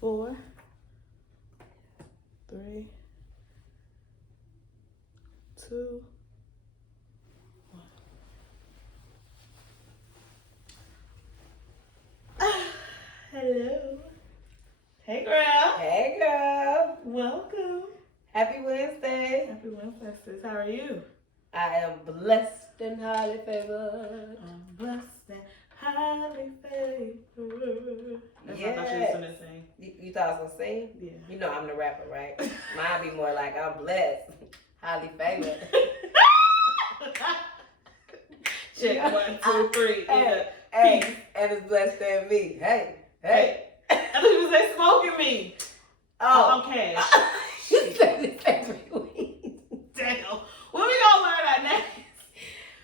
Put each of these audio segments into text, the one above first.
4, 3, 2, 1. Hello. Hey, girl. Hey, girl. Welcome. Happy Wednesday. Happy Wednesday, sis. How are you? I am blessed and highly favored. I'm blessed and highly favored. That's what I thought you was going to sing. You thought I was going to sing? Yeah. You know I'm the rapper, right? Mine be more like I'm blessed, highly favored. Check 1, 2, 3. Hey, and it's blessed than me. Hey. I thought you was say smoking me. Oh. Okay. You said it every week. Damn. When we gonna learn our names?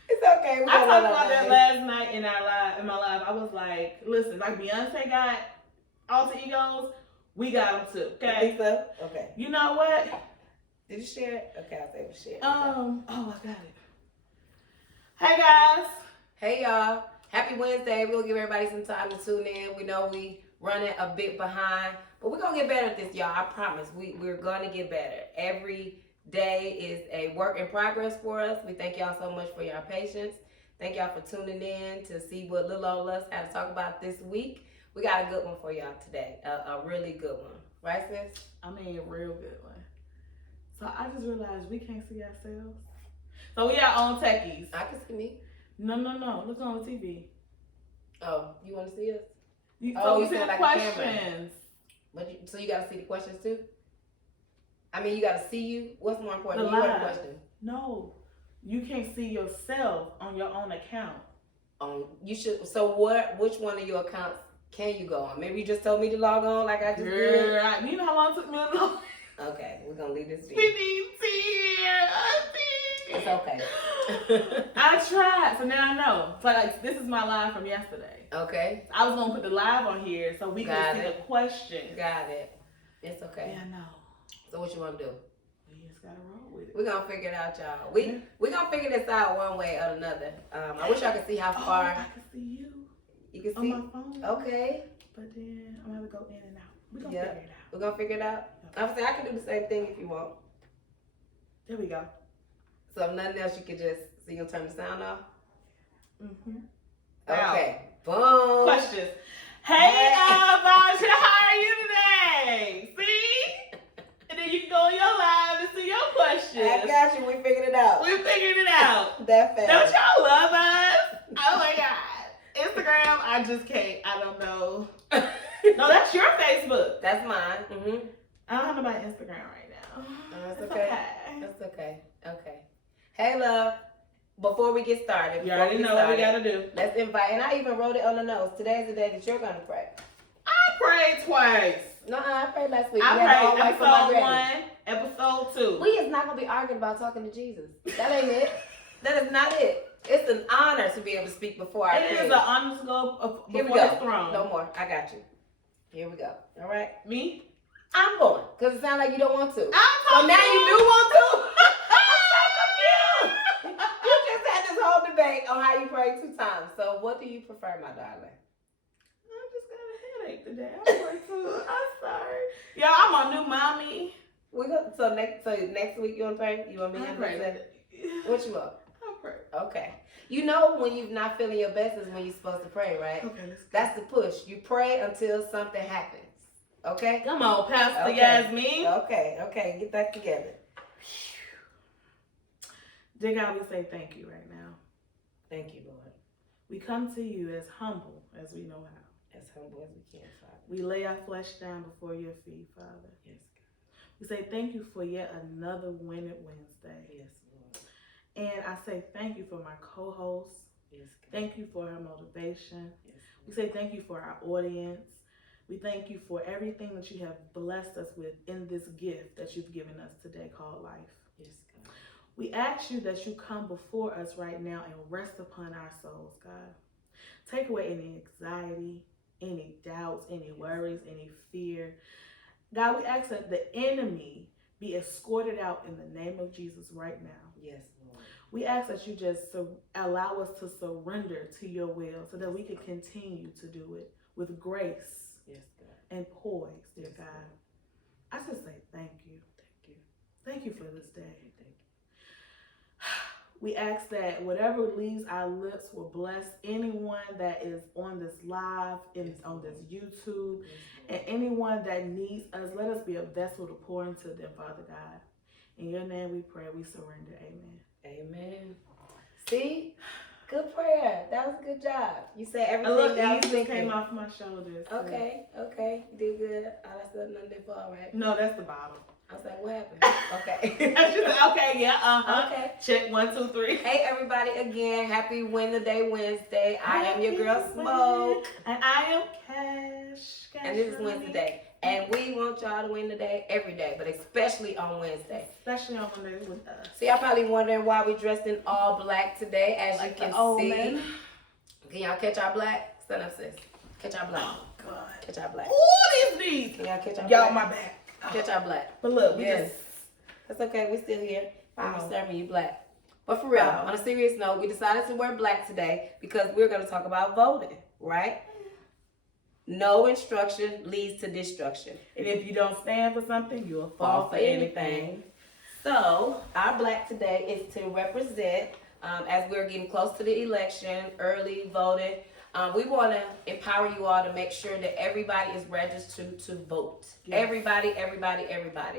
It's okay. I talked about that last night in my live. I was like, listen, like Beyonce got alter egos, we got them too. Okay. You think so? Okay. You know what? Did you share it? Okay, I'll say we share it. Oh, I got it. Hey guys. Hey y'all. Happy Wednesday. We'll give everybody some time to tune in. We know we running a bit behind, but we're gonna get better at this, y'all. I promise. We're gonna get better. Every day is a work in progress for us. We thank y'all so much for your patience. Thank y'all for tuning in to see what little old us had to talk about this week. We got a good one for y'all today. A really good one. Right, sis? I mean, a real good one. So I just realized we can't see ourselves. So we are on techies. I can see me. No. Look on the TV. Oh, you want to see us? You you see the like questions. So you got to see the questions too? I mean, you got to see you. What's more important? The You or the live. question? No, you can't see yourself on your own account. You should. So which one of your accounts can you go on? Maybe you just told me to log on like I just did. You know how long it took me to log? Okay, we're gonna leave this We video. need tea. It's okay. I tried, so now I know. So like, this is my live from yesterday. Okay. I was gonna put the live on here so we can see the question. Got it. It's okay. Yeah, I know. So what you want to do? We just gotta roll with it. We're gonna figure it out, y'all. We gonna figure this out one way or another. I wish I could see how far. I can see you. You can on see. My phone. Okay. But then I'm gonna go in and out. We're gonna figure it out. We're gonna figure it out. I was saying I can do the same thing if you want. There we go. So if nothing else, you could just so you can turn the sound off. Wow. Okay. Boom. Questions. Hey, Basha, how are you today? See? And then you can go on your live and see your questions. I got you. We figured it out. We figured it out. That fast. Don't y'all love us? Oh my God. Instagram, I just can't. I don't know. No, that's your Facebook. That's mine. Mm-hmm. I don't have nobody Instagram right now. That's okay. That's okay. Okay. Hey, love. Before we get started, you already know what we gotta do. Let's invite, and I even wrote it on the notes. Today's the day that you're gonna pray. I prayed twice. No, I prayed last week. I prayed episode 1, episode 2. We is not gonna be arguing about talking to Jesus. That ain't it. That is not it. It's an honor to be able to speak before our King. It is an honor to go before His throne. No more. I got you. Here we go. All right. Me? I'm going because it sounds like you don't want to. So now you do want to. I'm so confused. You just had this whole debate on how you pray 2 times. So what do you prefer, my darling? I just got a headache today. I'm sorry. Yeah, I'm a new mommy. So next week you want to pray? You want me to pray? What you want? I'll pray. Okay. You know when you're not feeling your best is when you're supposed to pray, right? Okay. That's the push. You pray until something happens. Okay? Come on, Pastor Yasmin. Okay. Get that together. Dear God, we say thank you right now. Thank you, Lord. We come to you as humble as we know how. As humble as we can, Father. We lay our flesh down before your feet, Father. Yes, God. We say thank you for yet another Winning Wednesday. Yes, Lord. And I say thank you for my co-host. Yes, God. Thank you for her motivation. Yes, Lord. We say thank you for our audience. We thank you for everything that you have blessed us with in this gift that you've given us today called life. Yes, God. We ask you that you come before us right now and rest upon our souls, God. Take away any anxiety, any doubts, any worries, any fear. God, we ask that the enemy be escorted out in the name of Jesus right now. Yes, Lord. We ask that you just allow us to surrender to your will so that we can continue to do it with grace. Yes, God. and poised, dear God. I just say thank you. Thank you. Thank you for this day. Thank you. We ask that whatever leaves our lips will bless anyone that is on this live and on this YouTube, and anyone that needs us. Let us be a vessel to pour into them, Father God. In your name we pray, we surrender. Amen. Amen. See? Good prayer. That was a good job. You said A everything little that I was ease just thinking. came off my shoulders. Okay. You did good. Oh, that's nothing did fall, right? No, that's the bottom. I was like, what happened? Okay. She said, okay, yeah, Okay. Check 1, 2, 3. Hey everybody again, happy Wednesday. I am your girl Smoke. And I am Cash. And this is Wednesday. And we want y'all to win the day every day, but especially on Wednesday. Especially on Wednesday with us. So y'all probably wondering why we dressed in all black today, as Like you can the old see. man. Can y'all catch our black? Stand up, sis. Catch our black. Oh, God. Catch our black. Ooh, these knees. Can y'all catch our Y'all black? my back. Catch our black. But look, we Yes. just... That's okay, we still here. I'm Wow. serving you black. But for real, Wow. on a serious note, we decided to wear black today because we're going to talk about voting, right? No instruction leads to destruction. And if you don't stand for something, you'll fall for anything. So our black today is to represent, as we're getting close to the election, early voting. We want to empower you all to make sure that everybody is registered to vote. Yes. Everybody,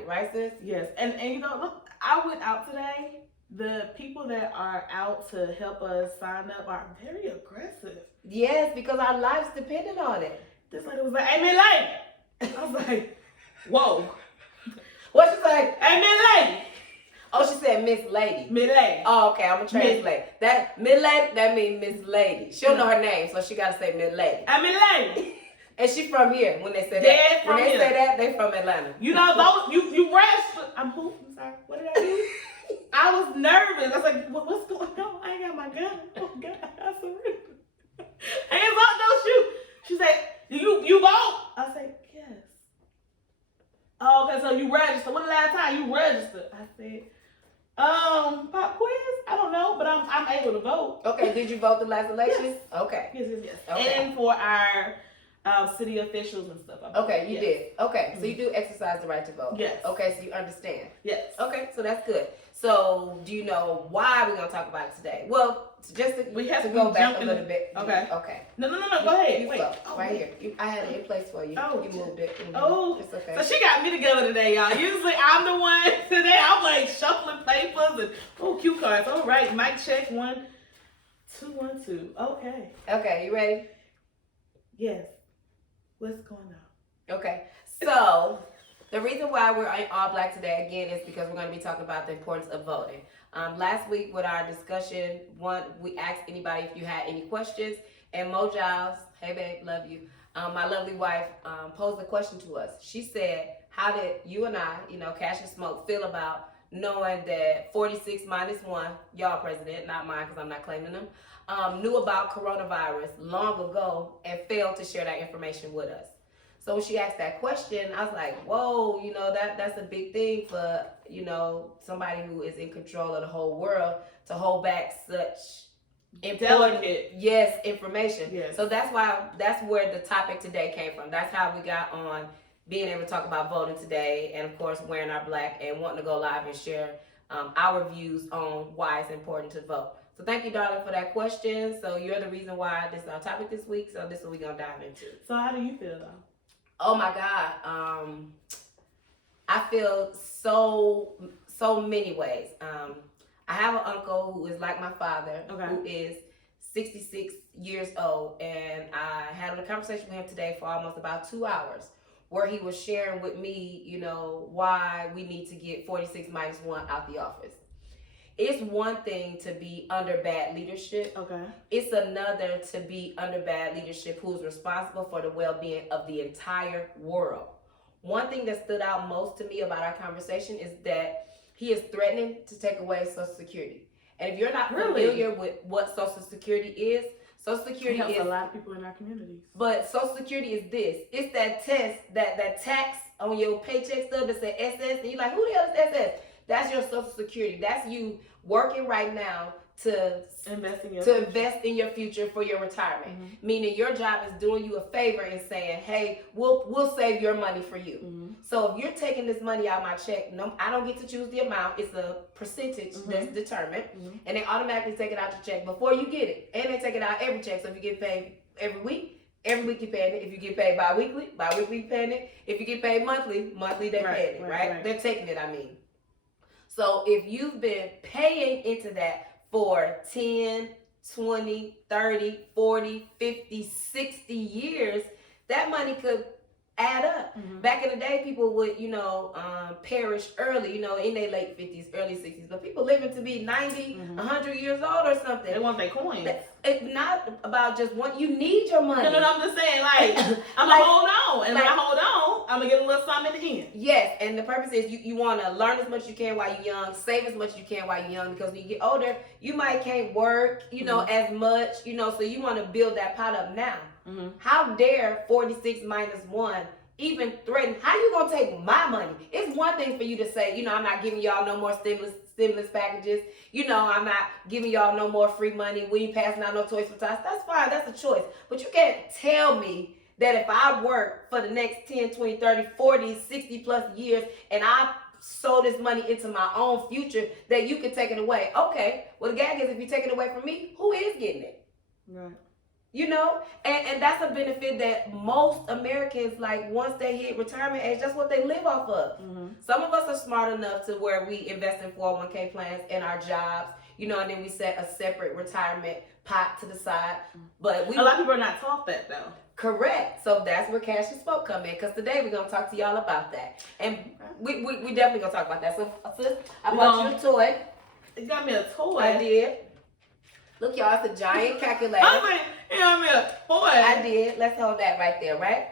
right, sis? Yes, and you know, look, I went out today. The people that are out to help us sign up are very aggressive. Yes, because our lives depended on it. This lady was like, "Amen, lady." I was like, "Whoa." What she say? Amen, lady. Oh, she said Miss Lady. Miss lady. Oh, okay, I'm gonna translate. That Miss Lady, that means Miss Lady. She don't know her name, so she gotta say Miss Lady. Amen, lady. And she from here. When they say Dead that, from when they here. say that, they from Atlanta. You know, those you registered. I'm who? I'm sorry. What did I do? I was nervous. I was like, "What's going on? I ain't got my gun. Oh God, I surrender. Hands up, don't shoot." She said, "You vote?" I said, "Yes." Oh, okay, so you registered. When the last time you registered? I said, pop quiz? I don't know, but I'm able to vote. Okay, did you vote the last election? Yes. Okay. Yes. Okay. And for our city officials and stuff. I Okay, voted. you Yes. did. Okay, so you do exercise the right to vote. Yes. Okay, so you understand. Yes. Okay, so that's good. So do you know why we're gonna talk about it today? Well, just to, We have to go be back a jumping- little bit. Okay. Okay. No. Go ahead. You Wait. flow. Oh, right wait. here. I had it in place for you. Oh, You moved it. Mhm. Oh. It's okay. So she got me together today, y'all. Usually I'm the one today. I'm like shuffling papers and cue cards. All right, mic check 1, 2, 1, 2. Okay. Okay, you ready? Yes. What's going on? Okay. So the reason why we're in all black today again is because we're going to be talking about the importance of voting. Last week with our discussion, we asked anybody if you had any questions, and Mo Giles, hey babe, love you. My lovely wife posed a question to us. She said, "How did you and I, Cash and Smoke, feel about knowing that 46 minus 1, y'all president, not mine because I'm not claiming them, knew about coronavirus long ago and failed to share that information with us?" So when she asked that question, I was like, whoa, that's a big thing for, somebody who is in control of the whole world to hold back such important, Delicate. yes, information. Yes. So that's where the topic today came from. That's how we got on being able to talk about voting today, and of course wearing our black and wanting to go live and share our views on why it's important to vote. So thank you, darling, for that question. So you're the reason why this is our topic this week. So this is what we're gonna dive into. So how do you feel though? Oh my God. I feel so many ways. I have an uncle who is like my father, Okay. who is 66 years old, and I had a conversation with him today for almost about 2 hours, where he was sharing with me, why we need to get 46 minus 1 out the office. It's one thing to be under bad leadership. Okay. It's another to be under bad leadership who's responsible for the well-being of the entire world. One thing that stood out most to me about our conversation is that he is threatening to take away Social Security. And if you're not familiar with what Social Security is, Social Security It helps is a lot of people in our communities. But Social Security is this. It's that test, that tax on your paycheck stub that says SS, and you're like, who the hell is SS? That's your Social Security. That's you working right now to invest in your to invest in your future for your retirement. Mhm. Meaning your job is doing you a favor and saying, hey, we'll save your money for you. Mhm. So if you're taking this money out of my check, no, I don't get to choose the amount. It's a percentage Mhm. that's determined. Mhm. And they automatically take it out your check before you get it. And they take it out every check. So if you get paid every week you're paying it. If you get paid bi-weekly you're paying it. If you get paid monthly they're paying it, right? They're taking it, I mean. So if you've been paying into that for 10, 20, 30, 40, 50, 60 years, that money could add up. Mhm. Back in the day, people would, perish early, in their late 50s, early 60s. But people living to be 90, Mhm. 100 years old or something. They want their coins. It's not about just one. You need your money. No, I'm just saying, like, I'm Like- gonna hold on. And like- when I hold on, I'm gonna get a little something in the end. Yes, and the purpose is you want to learn as much as you can while you're young, save as much as you can while you're young, because when you get older, you might can't work, as much, so you want to build that pot up now. Mm-hmm. How dare 46 minus 1 even threaten? How you gonna take my money? It's one thing for you to say, I'm not giving y'all no more stimulus packages. I'm not giving y'all no more free money. We ain't passing out no toys for tots. That's fine. That's a choice. But you can't tell me that if I work for the next 10, 20, 30, 40, 60 plus years and I sow this money into my own future, that you can take it away. Okay, well the gag is if you take it away from me, who is getting it? Right. And that's a benefit that most Americans, like once they hit retirement age, that's what they live off of. Mm-hmm. Some of us are smart enough to where we invest in 401k plans in our jobs, and then we set a separate retirement pot to the side. But a lot of people are not taught that though. Correct. So that's where Cash and Spoke come in, because today we're gonna talk to y'all about that, and we definitely gonna talk about that. So sis, I bought you a toy. You got me a toy. I did. Look, y'all, it's a giant calculator. You got me a toy. I did. Let's hold that right there, right?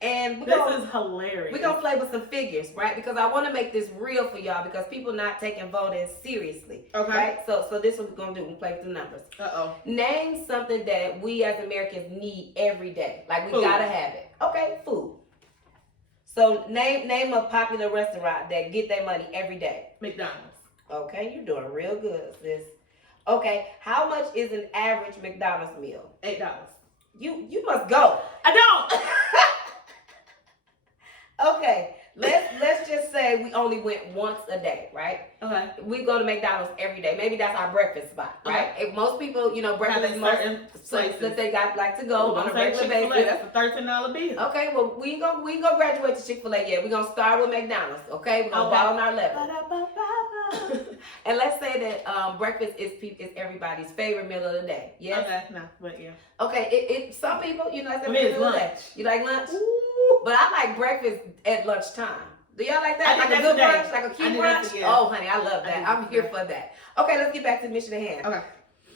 And this is hilarious. We're going to play with some figures, right? Because I want to make this real for y'all, because people not taking voting seriously. Okay. Right? So this is what we're going to do. We're going to play with the numbers. Uh-oh. Name something that we as Americans need every day. Like, we Food. got to have it. Okay, food. So name a popular restaurant that get their money every day. McDonald's. Okay, you're doing real good, sis. Okay, how much is an average McDonald's meal? $8. You must go. I don't. Okay, let's just say we only went once a day, right? Okay. We go to McDonald's every day. Maybe that's our breakfast spot, right? If most people, breakfast is most that they like to go on a regular basis. That's a $13 bill. Okay, well we ain't gonna graduate to Chick-fil-A yet. We're gonna start with McDonald's. Okay, we're gonna ball on our level. And let's say that breakfast is everybody's favorite meal of the day. Yes. Okay. No, but yeah. Okay. It some people, that's their I mean, favorite meal of the day. lunch. You like lunch? Ooh. But I like breakfast at lunchtime. Do y'all like that? I Like think a good that's brunch, like a I cute think that's brunch? the- yeah. Oh, honey, I love that. I'm here for that. Okay, let's get back to the mission at hand. Okay.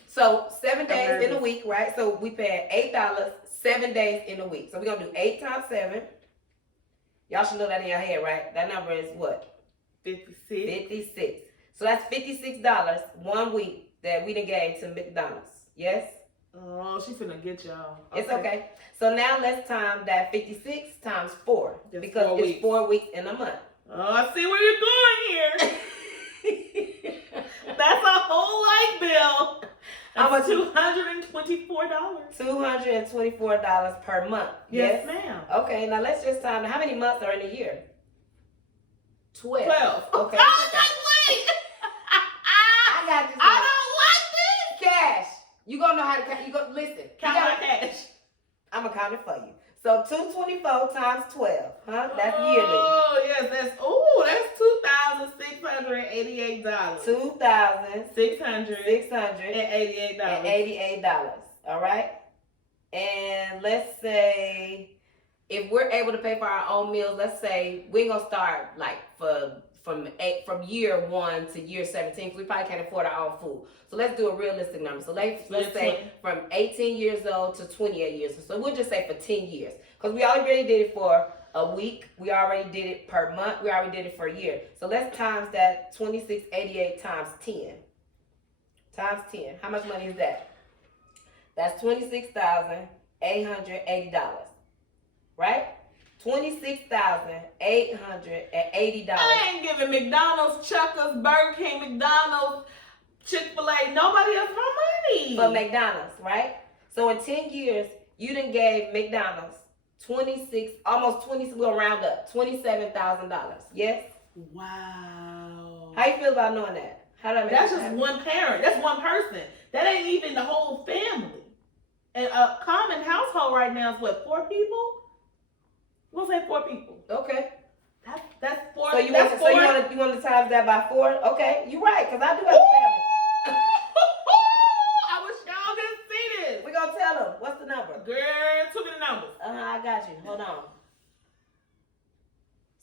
So 7 days in a nervous. week, right? So we pay $8, 7 days in a week. So we're going to do 8 times 7. Y'all should know that in your head, right? That number is what? 56. 56. So that's $56 1 week that we done gave to McDonald's. Yes? Oh, she's finna get y'all. It's okay. So now let's time that 56 times 4. That's because 4 it's weeks. 4 weeks in a month. Oh, I see where you're going here. That's a whole light bill. How much? $224. $224 per month. Yes, ma'am. Okay, now let's just time. How many months are in a year? 12. 12. Okay. I was like, wait. I got you. I don't like this. Cash. You gonna know how to count. You go listen. Count my cash. I'm gonna count it for you. So 224 times 12, huh? That's yearly. Oh, yes, that's $2,688. $2,688. $688. All right. And let's say if we're able to pay for our own meals, let's say we're gonna start like from year 1 to year 17, because we probably can't afford our own food. So let's do a realistic number. So let's say from 18 years old to 28 years old. So we'll just say for 10 years, because we already did it for a week. We already did it per month. We already did it for a year. So let's times that 2688 times 10. Times 10. How much money is that? That's $26,880. Right? $26,880. I ain't giving McDonald's, Chuckers, Burger King, McDonald's, Chick-fil-A, nobody else my money. For McDonald's, right? So in 10 years, you done gave McDonald's 26, almost 20, we'll round up, $27,000. Yes? Wow. How you feel about knowing that? How do I make That's you just happy? one parent. That's one person. That ain't even the whole family. And a common household right now is what, 4 people? We'll say 4 people. Okay. That's 4. So you that's want 4. you want to times that by 4? Okay, you're right, because I do have a family. I wish y'all could see this. We're going to tell them. What's the number? Girl, too many numbers. I got you. Hold on.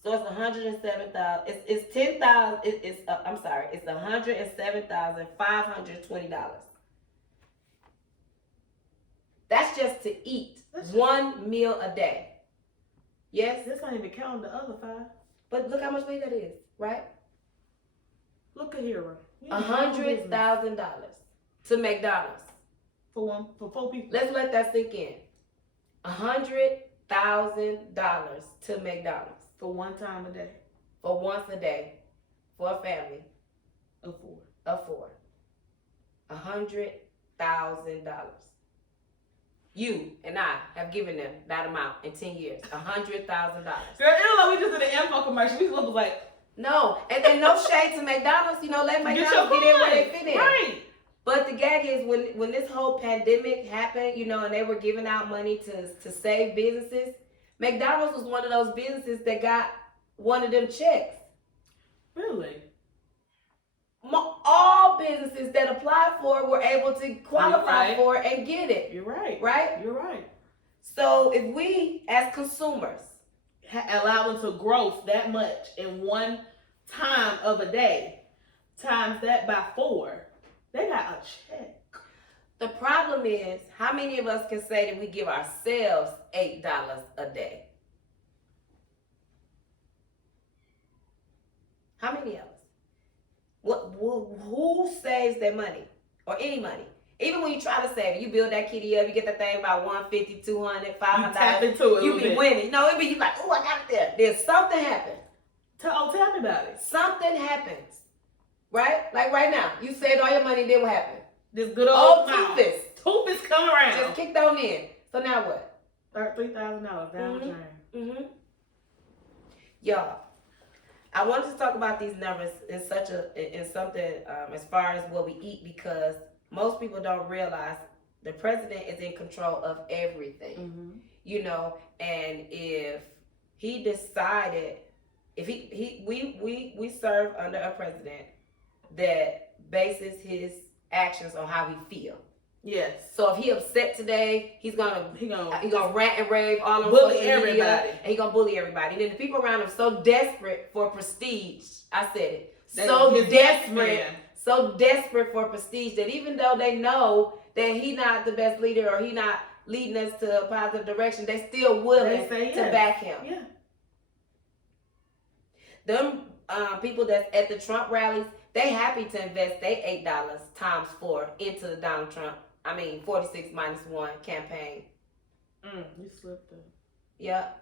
So it's 107,000. It's 10,000. I'm sorry. It's $107,520. That's just to eat one meal a day. Yes. This ain't even counting the other 5. But look how much money that is, right? Look at here. $100,000 to McDonald's. For 4 people. Let's let that sink in. $100,000 to McDonald's For one time a day. for once a day for a family Of 4. of 4. $100,000. You and I have given them that amount in 10 years. $100,000. Girl, it look like we just did an info commercial. We look like No, and no shade to McDonald's. You know, let get McDonald's your get in where they point. fit in. Right. But the gag is when this whole pandemic happened, you know, and they were giving out money to save businesses, McDonald's was one of those businesses that got one of them checks. Really? All businesses that applied for it were able to qualify Right. for it and get it, You're right. right? You're right. So if we as consumers Allow them to gross that much in one time of a day, times that by 4, they got a check. The problem is, how many of us can say that we give ourselves $8 a day? How many of us? Who saves their money or any money? Even when you try to save it, you build that kitty up, you get that thing about $150, $200, $500. You tap into it. You be winning. You know, it be you like, oh, I got it there. Then something happens. Tell me about it. Something happens. Right? Like right now, you saved all your money, then what happened? This good Oh, old mouth. Toothpaste. Toothpaste come around. Just kicked on in. So now what? $3,000 down the drain. Mm-hmm. Y'all, I wanted to talk about these numbers in something as far as what we eat, because most people don't realize the president is in control of everything. Mm-hmm. You know, and if he decided, if we serve under a president that bases his actions on how he feel. Yes. So if he upset today, he's gonna rant and rave all on bully social everybody, media, and he's gonna bully everybody. And then the people around him so desperate for prestige. I said it. So desperate for prestige that even though they know that he's not the best leader or he's not leading us to a positive direction, they still willing to back him. Yeah. Them people that's at the Trump rallies, they happy to invest their $8 times 4 into the Donald Trump, 46-1 campaign. You slipped up. Yeah.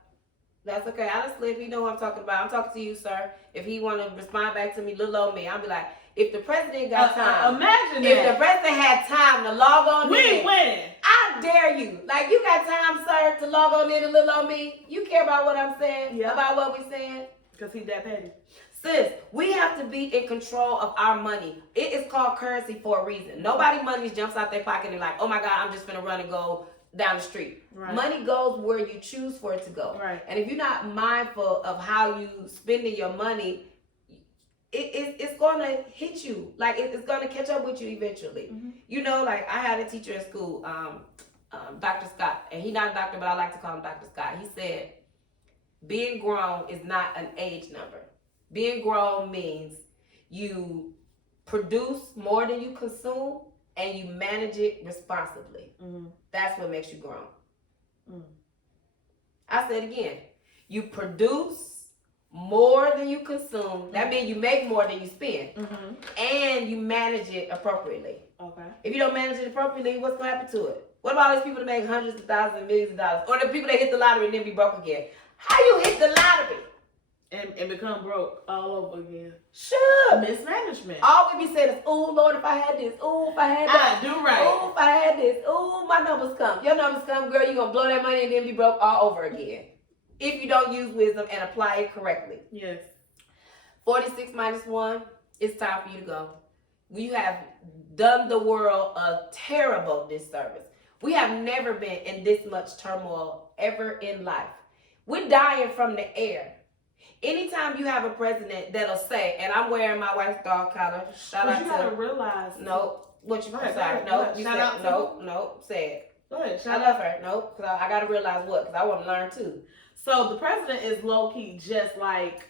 That's okay. I just slip. You know what I'm talking about. I'm talking to you, sir. If he want to respond back to me, little old me, I'll be like, if the president got time. Imagine if that. the president had time to log on we in. ain't winning. I dare you. Like, you got time, sir, to log on in to little old me? You care about what I'm saying? Yeah. About what we saying? Because he's that petty. Sis, we have to be in control of our money. It is called currency for a reason. Nobody money jumps out their pocket and like, oh my God, I'm just gonna run and go down the street. Right. Money goes where you choose for it to go. Right. And if you're not mindful of how you spending your money, it's gonna hit you. Like it's gonna catch up with you eventually. Mm-hmm. You know, like I had a teacher in school, Dr. Scott, and he's not a doctor, but I like to call him Dr. Scott. He said, being grown is not an age number. Being grown means you produce more than you consume and you manage it responsibly. Mm-hmm. That's what makes you grown. Mm. I said again, you produce more than you consume. That means you make more than you spend. Mm-hmm. And you manage it appropriately. Okay. If you don't manage it appropriately, what's going to happen to it? What about all these people that make hundreds of thousands and millions of dollars? Or the people that hit the lottery and then be broke again? How you hit the lottery? And and become broke all over again. Sure. Mismanagement. All we be saying is, "Ooh, Lord, if I had this. Ooh, if I had that. I do right. Ooh, if I had this. Ooh, my numbers come. Your numbers come, girl. You're going to blow that money and then be broke all over again. If you don't use wisdom and apply it correctly. Yes. 46 minus 1, it's time for you to go. You have done the world a terrible disservice. We have never been in this much turmoil ever in life. We're dying from the air. Anytime you have a president that'll say, and I'm wearing my wife's dog collar. Shout out you to. gotta realize. No, what you? Go ahead, Sorry, go no. ahead. You Shout said out to no. Say it. Go ahead. I Shout love out. her. No, because I gotta realize what? Because I want to learn too. So the president is low key just like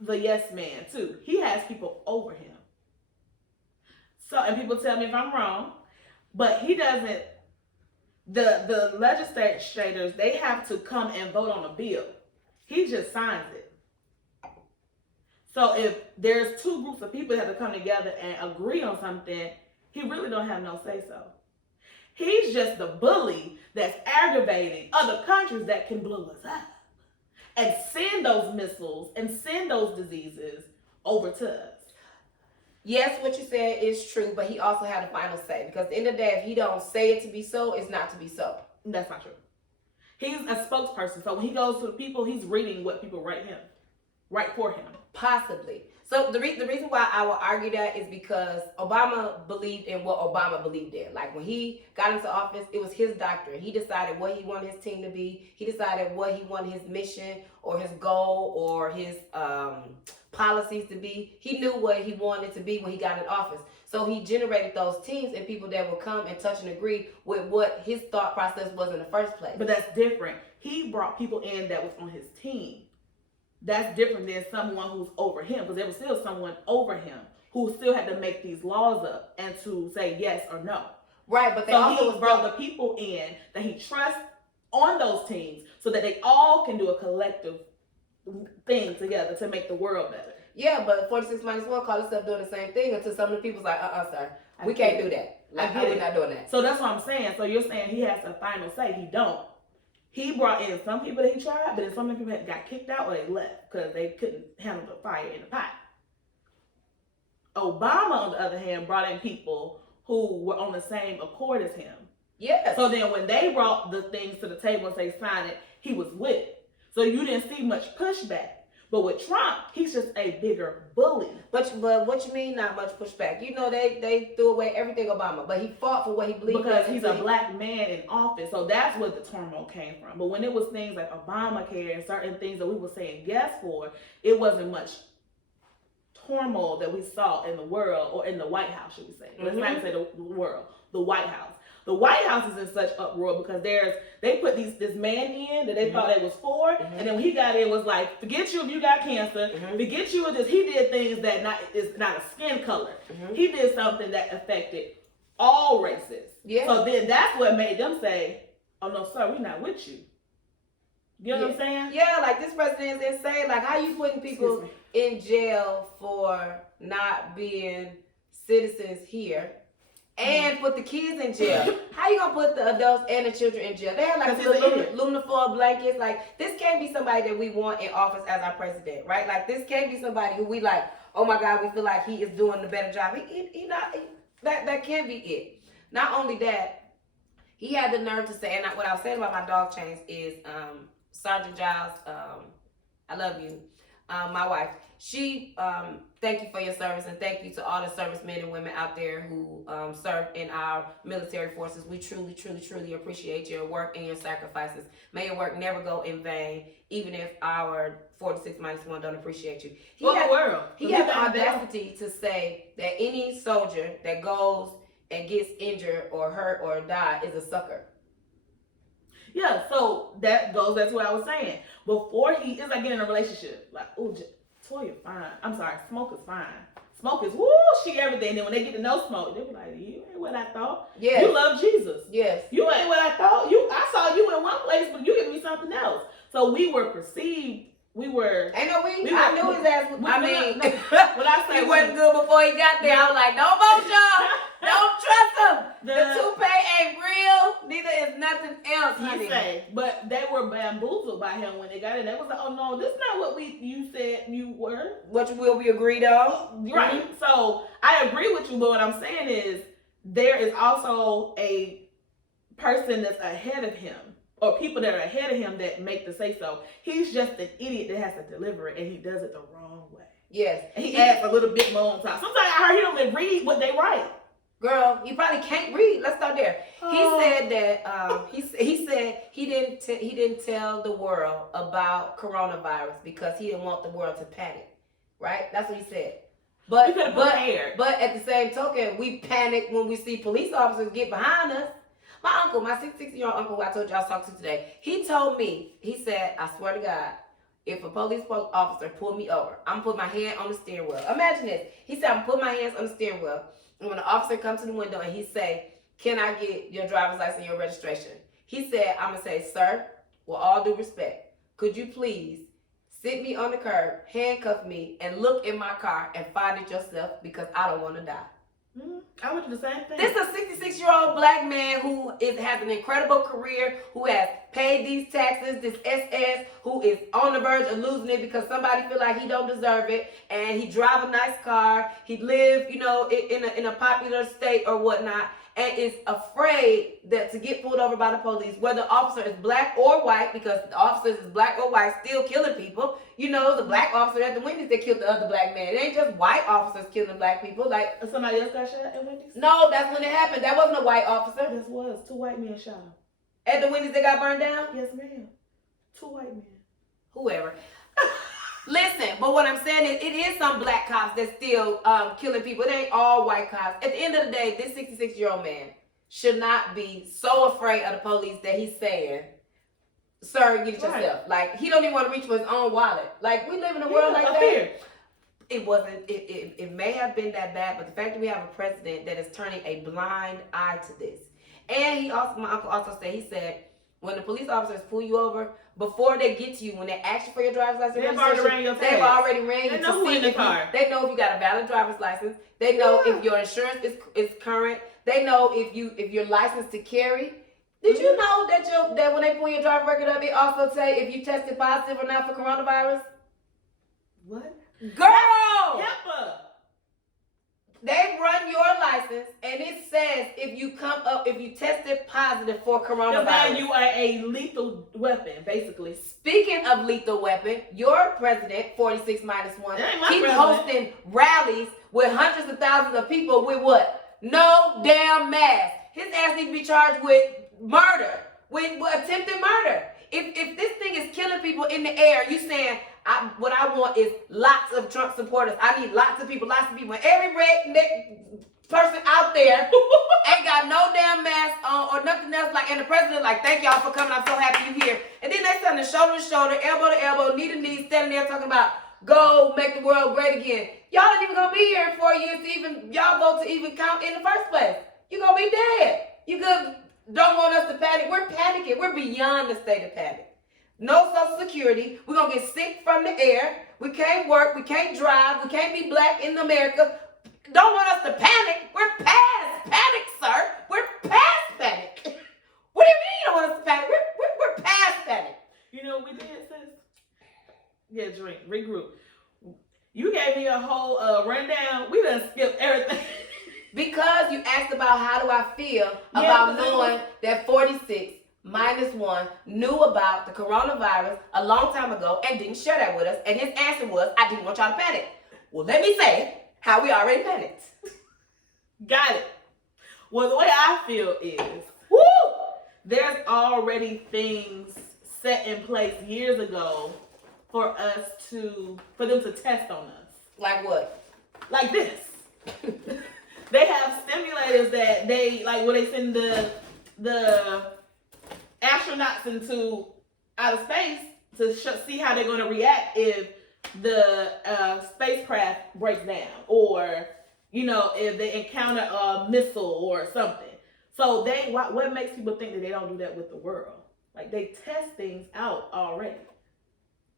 the yes man too. He has people over him. So, and people tell me if I'm wrong, but he doesn't. The legislators, they have to come and vote on a bill. He just signs it. So if there's two groups of people that have to come together and agree on something, he really don't have no say so. He's just the bully that's aggravating other countries that can blow us up and send those missiles and send those diseases over to us. Yes, what you said is true, but he also had the final say. Because at the end of the day, if he don't say it to be so, it's not to be so. That's not true. He's a spokesperson. So when he goes to the people, he's reading what people write for him. Possibly. So the reason why I will argue that is because Obama believed in what Obama believed in. Like when he got into office, it was his doctrine. He decided what he wanted his team to be. He decided what he wanted his mission or his goal or his policies to be. He knew what he wanted to be when he got in office. So he generated those teams and people that would come and touch and agree with what his thought process was in the first place. But that's different. He brought people in that was on his team. That's different than someone who's over him, because there was still someone over him who still had to make these laws up and to say yes or no. Right, but they so also he brought the people in that he trusts on those teams so that they all can do a collective thing together to make the world better. Yeah, but 46 minus 1 call itself doing the same thing until some of the people's like, sir, we can't do that. Like, we're not doing that. So that's what I'm saying. So you're saying he has a final say. He don't. He brought in some people that he tried, but then some people got kicked out or they left because they couldn't handle the fire in the pot. Obama, on the other hand, brought in people who were on the same accord as him. Yes. So then when they brought the things to the table and say sign it, he was with it. So you didn't see much pushback. But with Trump, he's just a bigger bully. But what you mean not much pushback? You know, they threw away everything Obama, but he fought for what he believed because in. He's a black man in office. So that's where the turmoil came from. But when it was things like Obamacare and certain things that we were saying yes for, it wasn't much turmoil that we saw in the world or in the White House, should we say. Let's not even say the world, the White House. The White House is in such uproar because they put this man in that they thought they was for, and then when he got in was like, forget you if you got cancer, forget you if this. He did things that is not a skin color. He did something that affected all races. Yeah. So then that's what made them say, oh no, sir, we're not with you. You know what I'm saying? Yeah, like this president is insane. Like how you putting people in jail for not being citizens here? And put the kids in jail. How you gonna put the adults and the children in jail? They have like aluminum foil blankets. Like this can't be somebody that we want in office as our president, right? Like this can't be somebody who we like. Oh my God, we feel like he is doing the better job. That can't be it. Not only that, he had the nerve to say. And what I was saying about my dog chains is, Sergeant Giles, I love you, my wife. She thank you for your service and thank you to all the servicemen and women out there who serve in our military forces. We truly, truly, truly appreciate your work and your sacrifices. May your work never go in vain, even if our 46 minus 1 don't appreciate you. He had the audacity to say that any soldier that goes and gets injured or hurt or die is a sucker. Yeah, so that goes, that's what I was saying. Before he is like getting in a relationship, like, oh, Toya fine. I'm sorry, Smoke is fine. Smoke is, woo, she everything. And then when they get to know Smoke, they be like, you ain't what I thought. Yes. You love Jesus. Yes. You ain't what I thought. I saw you in one place, but you give me something else. So we were perceived we were. Ain't no we. We I were- knew his ass. we- I we- mean, no, when I say he wasn't good before he got there. I was like, don't vote, y'all. Don't trust him. The toupee ain't real. Neither is nothing else, honey. He say, but they were bamboozled by him when they got in. They was like, oh no, this is not what you said you were. What will we agreed on? Right. So I agree with you, but what I'm saying is there is also a person that's ahead of him, or people that are ahead of him that make the say so. He's just an idiot that has to deliver it, and he does it the wrong way. Yes. And he adds a little bit more on top. Sometimes I heard he don't even read what they write. Girl, you probably can't read. Let's start there. Oh. He said that he said he didn't tell the world about coronavirus because he didn't want the world to panic. Right? That's what he said. We could have prepared. But at the same token, we panic when we see police officers get behind us. My uncle, my 66-year-old uncle who I told you I was talking to today, he told me, he said, I swear to God, if a police officer pulled me over, I'm going to put my hand on the steering wheel. Imagine this. He said, I'm going to put my hands on the steering wheel. And when the officer comes to the window and he say, can I get your driver's license and your registration? He said, I'm going to say, sir, with all due respect, could you please sit me on the curb, handcuff me, and look in my car and find it yourself because I don't want to die. I would do the same thing. This is a 66-year-old black man who has an incredible career, who has paid these taxes, this SS, who is on the verge of losing it because somebody feel like he don't deserve it, and he drive a nice car, he live, in a popular state or whatnot, and is afraid that to get pulled over by the police, whether the officer is black or white, because the officers is black or white, still killing people. The black officer at the Wendy's that killed the other black man. It ain't just white officers killing black people. Like, somebody else got shot at Wendy's? no, that's when it happened. That wasn't a white officer. This was 2 white men shot him. At the Wendy's that got burned down? Yes, ma'am. 2 white men. Whoever. Listen, but what I'm saying is it is some black cops that still killing people. It ain't all white cops. At the end of the day, this 66-year-old man should not be so afraid of the police that he's saying, sir, get it yourself. Right. Like, he don't even want to reach for his own wallet. Like, we live in a world like that. Fear. It wasn't, it may have been that bad, but the fact that we have a president that is turning a blind eye to this. And my uncle also said, he said, when the police officers pull you over, before they get to you, when they ask you for your driver's license, they've already ran your they've already ran you they to know who see in the if car. they know if you got a valid driver's license. They know if your insurance is current. They know if you're licensed to carry. Did you know that when they pull your driver record up, it also say if you tested positive or not for coronavirus? What? Girl! HIPAA. They run your license and it says if you tested positive for coronavirus. Then you are a lethal weapon, basically. Speaking of lethal weapon, your president, 46 minus 1, That ain't my keep president. hosting rallies with hundreds of thousands of people with what? No damn mask. His ass needs to be charged with murder, with attempted murder. If this thing is killing people in the air, you saying, what I want is lots of Trump supporters. I need lots of people. And every redneck person out there ain't got no damn mask on or nothing else. And the president thank y'all for coming. I'm so happy you here. And then they standing shoulder to shoulder, elbow to elbow, knee to knee, standing there talking about go make the world great again. Y'all ain't even gonna be here in 4 years to even y'all vote to even count in the first place. You gonna be dead. You good? Don't want us to panic. We're panicking. We're beyond the state of panic. No Social Security. We're going to get sick from the air. We can't work. We can't drive. We can't be black in America. Don't want us to panic. We're past panic, sir. We're past panic. What do you mean you don't want us to panic? We're past panic. You know what we did, sis? Get a drink. Regroup. You gave me a whole rundown. We done skipped everything. Because you asked about how do I feel about knowing that 46 minus 1 knew about the coronavirus a long time ago and didn't share that with us. And his answer was, I didn't want y'all to panic. Well, let me say how we already panicked. Got it. Well, the way I feel is, there's already things set in place years ago for them to test on us. Like what? Like this. They have stimulators that where they send the astronauts into outer space to see how they're going to react if the spacecraft breaks down, or if they encounter a missile or something. So what makes people think that they don't do that with the world? Like, they test things out already.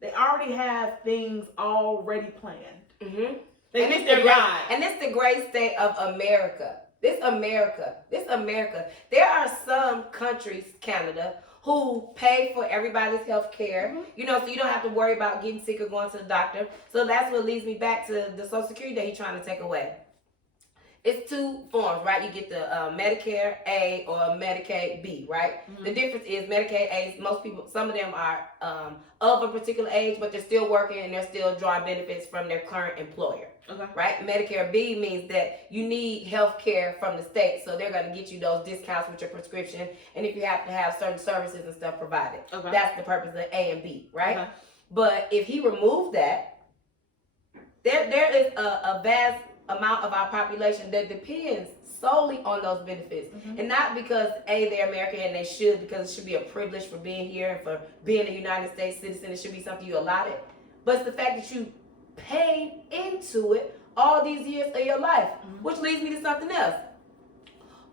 They already have things already planned. Mm-hmm. They think they're God. And it's the great state of America. This America. There are some countries, Canada, who pay for everybody's health care. You know, so you don't have to worry about getting sick or going to the doctor. So that's what leads me back to the Social Security that he's trying to take away. It's two forms, right? You get the Medicare A or Medicaid B, right? The difference is Medicaid A, most people, some of them are of a particular age, but they're still working and they're still drawing benefits from their current employer. Okay. Right? Medicare B means that you need health care from the state, so they're going to get you those discounts with your prescription, and if you have to have certain services and stuff provided. Okay. That's the purpose of A and B, right? Okay. But if he removed that, there is a vast amount of our population that depends solely on those benefits. And not because they're American and they should, because it should be a privilege for being here and for being a United States citizen. It should be something you allotted, but it's the fact that you paid into it all these years of your life. Which leads me to something else.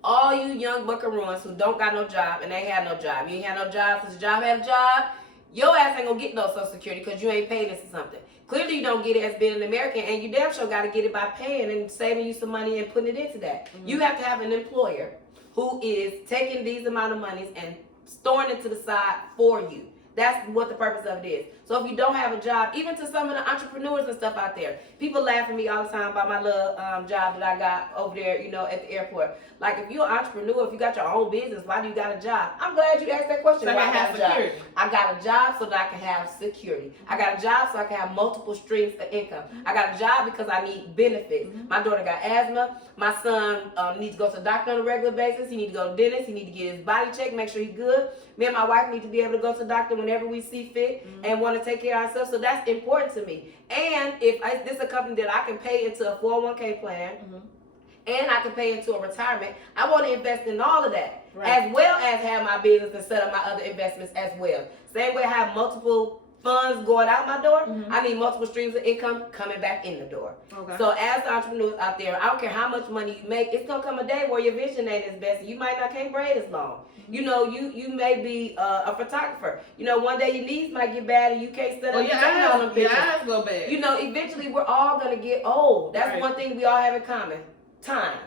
All you young buckaroons who don't got no job and they had no job, you ain't had no job since your job had a job, your ass ain't gonna get no Social Security because you ain't paying into something. Clearly you don't get it as being an American, and you damn sure got to get it by paying and saving you some money and putting it into that. You have to have an employer who is taking these amount of monies and storing it to the side for you. That's what the purpose of it is. So if you don't have a job, even to some of the entrepreneurs and stuff out there, people laugh at me all the time about my little job that I got over there, you know, at the airport. Like, if you're an entrepreneur, if you got your own business, why do you got a job? I'm glad you asked that question. So I have security. I got a job so that I can have security. I got a job so I can have multiple streams of income. I got a job because I need benefits. My daughter got asthma. My son needs to go to the doctor on a regular basis. He needs to go to the dentist. He needs to get his body checked, make sure he's good. Me and my wife need to be able to go to the doctor whenever we see fit and want to take care of ourselves. So that's important to me. And if this is a company that I can pay into a 401k plan, and I can pay into a retirement, I want to invest in all of that, as well as have my business and set up my other investments as well. Same way I have multiple funds going out my door, I need multiple streams of income coming back in the door. So as entrepreneurs out there, I don't care how much money you make, it's going to come a day where your vision ain't as best. You might not can't braid as long. You know, you may be a photographer. You know, one day your knees might get bad and you can't stand up on them pictures. Your eyes go bad. You know, eventually we're all going to get old. That's one thing we all have in common. Time.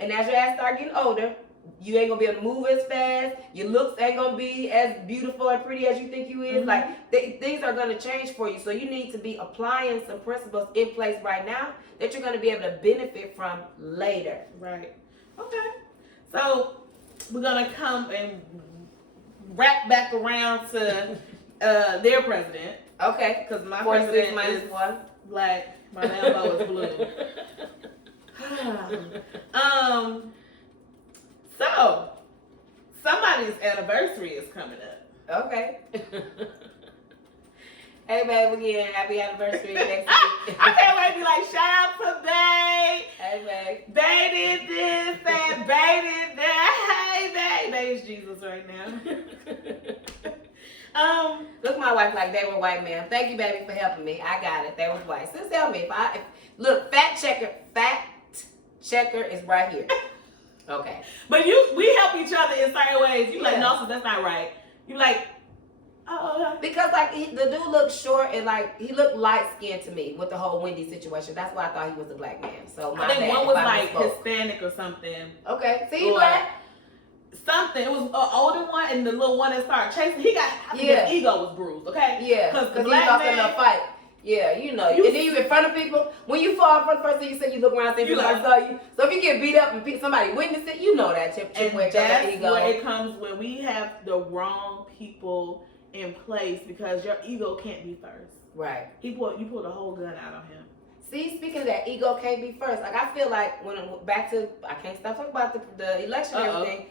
And as your ass start getting older, you ain't gonna be able to move as fast. Your looks ain't gonna be as beautiful and pretty as you think you is. Like, things are gonna change for you. So you need to be applying some principles in place right now that you're gonna be able to benefit from later. Right. Okay. So we're gonna come and wrap back around to their president. Okay. Because my 46 president is -1. black. My Lambo is blue. So somebody's anniversary is coming up. Okay. Hey babe, again, happy anniversary next week. I can't wait to be like, shout out to Babe. Hey babe. Babe did this and Babe did that. Hey Babe. Babe's Jesus right now. Look my wife like they were white, man. Thank you, baby, for helping me. I got it. They was white. Sis, tell me look, fact checker is right here. Okay. But we help each other in certain ways. You like, no, so that's not right. You like, because like the dude looked short and like he looked light skinned to me with the whole Wendy situation. That's why I thought he was a black man. So I think one was like Hispanic or something. Okay. See, black. Something. It was an older one, and the little one that started chasing. His ego was bruised. Okay. Yeah. Because he lost in a fight. Yeah, you know. And then you in front of people. When you fall in front of the first thing you say, you look around, see people like saw you. So if you get beat up and somebody witness it, you know that chip and that's ego. Where it comes when we have the wrong people in place because your ego can't be first. Right. You pulled a whole gun out on him. See, speaking of that, ego can't be first. Like, I feel like when I'm back to, I can't stop talking about the election and everything.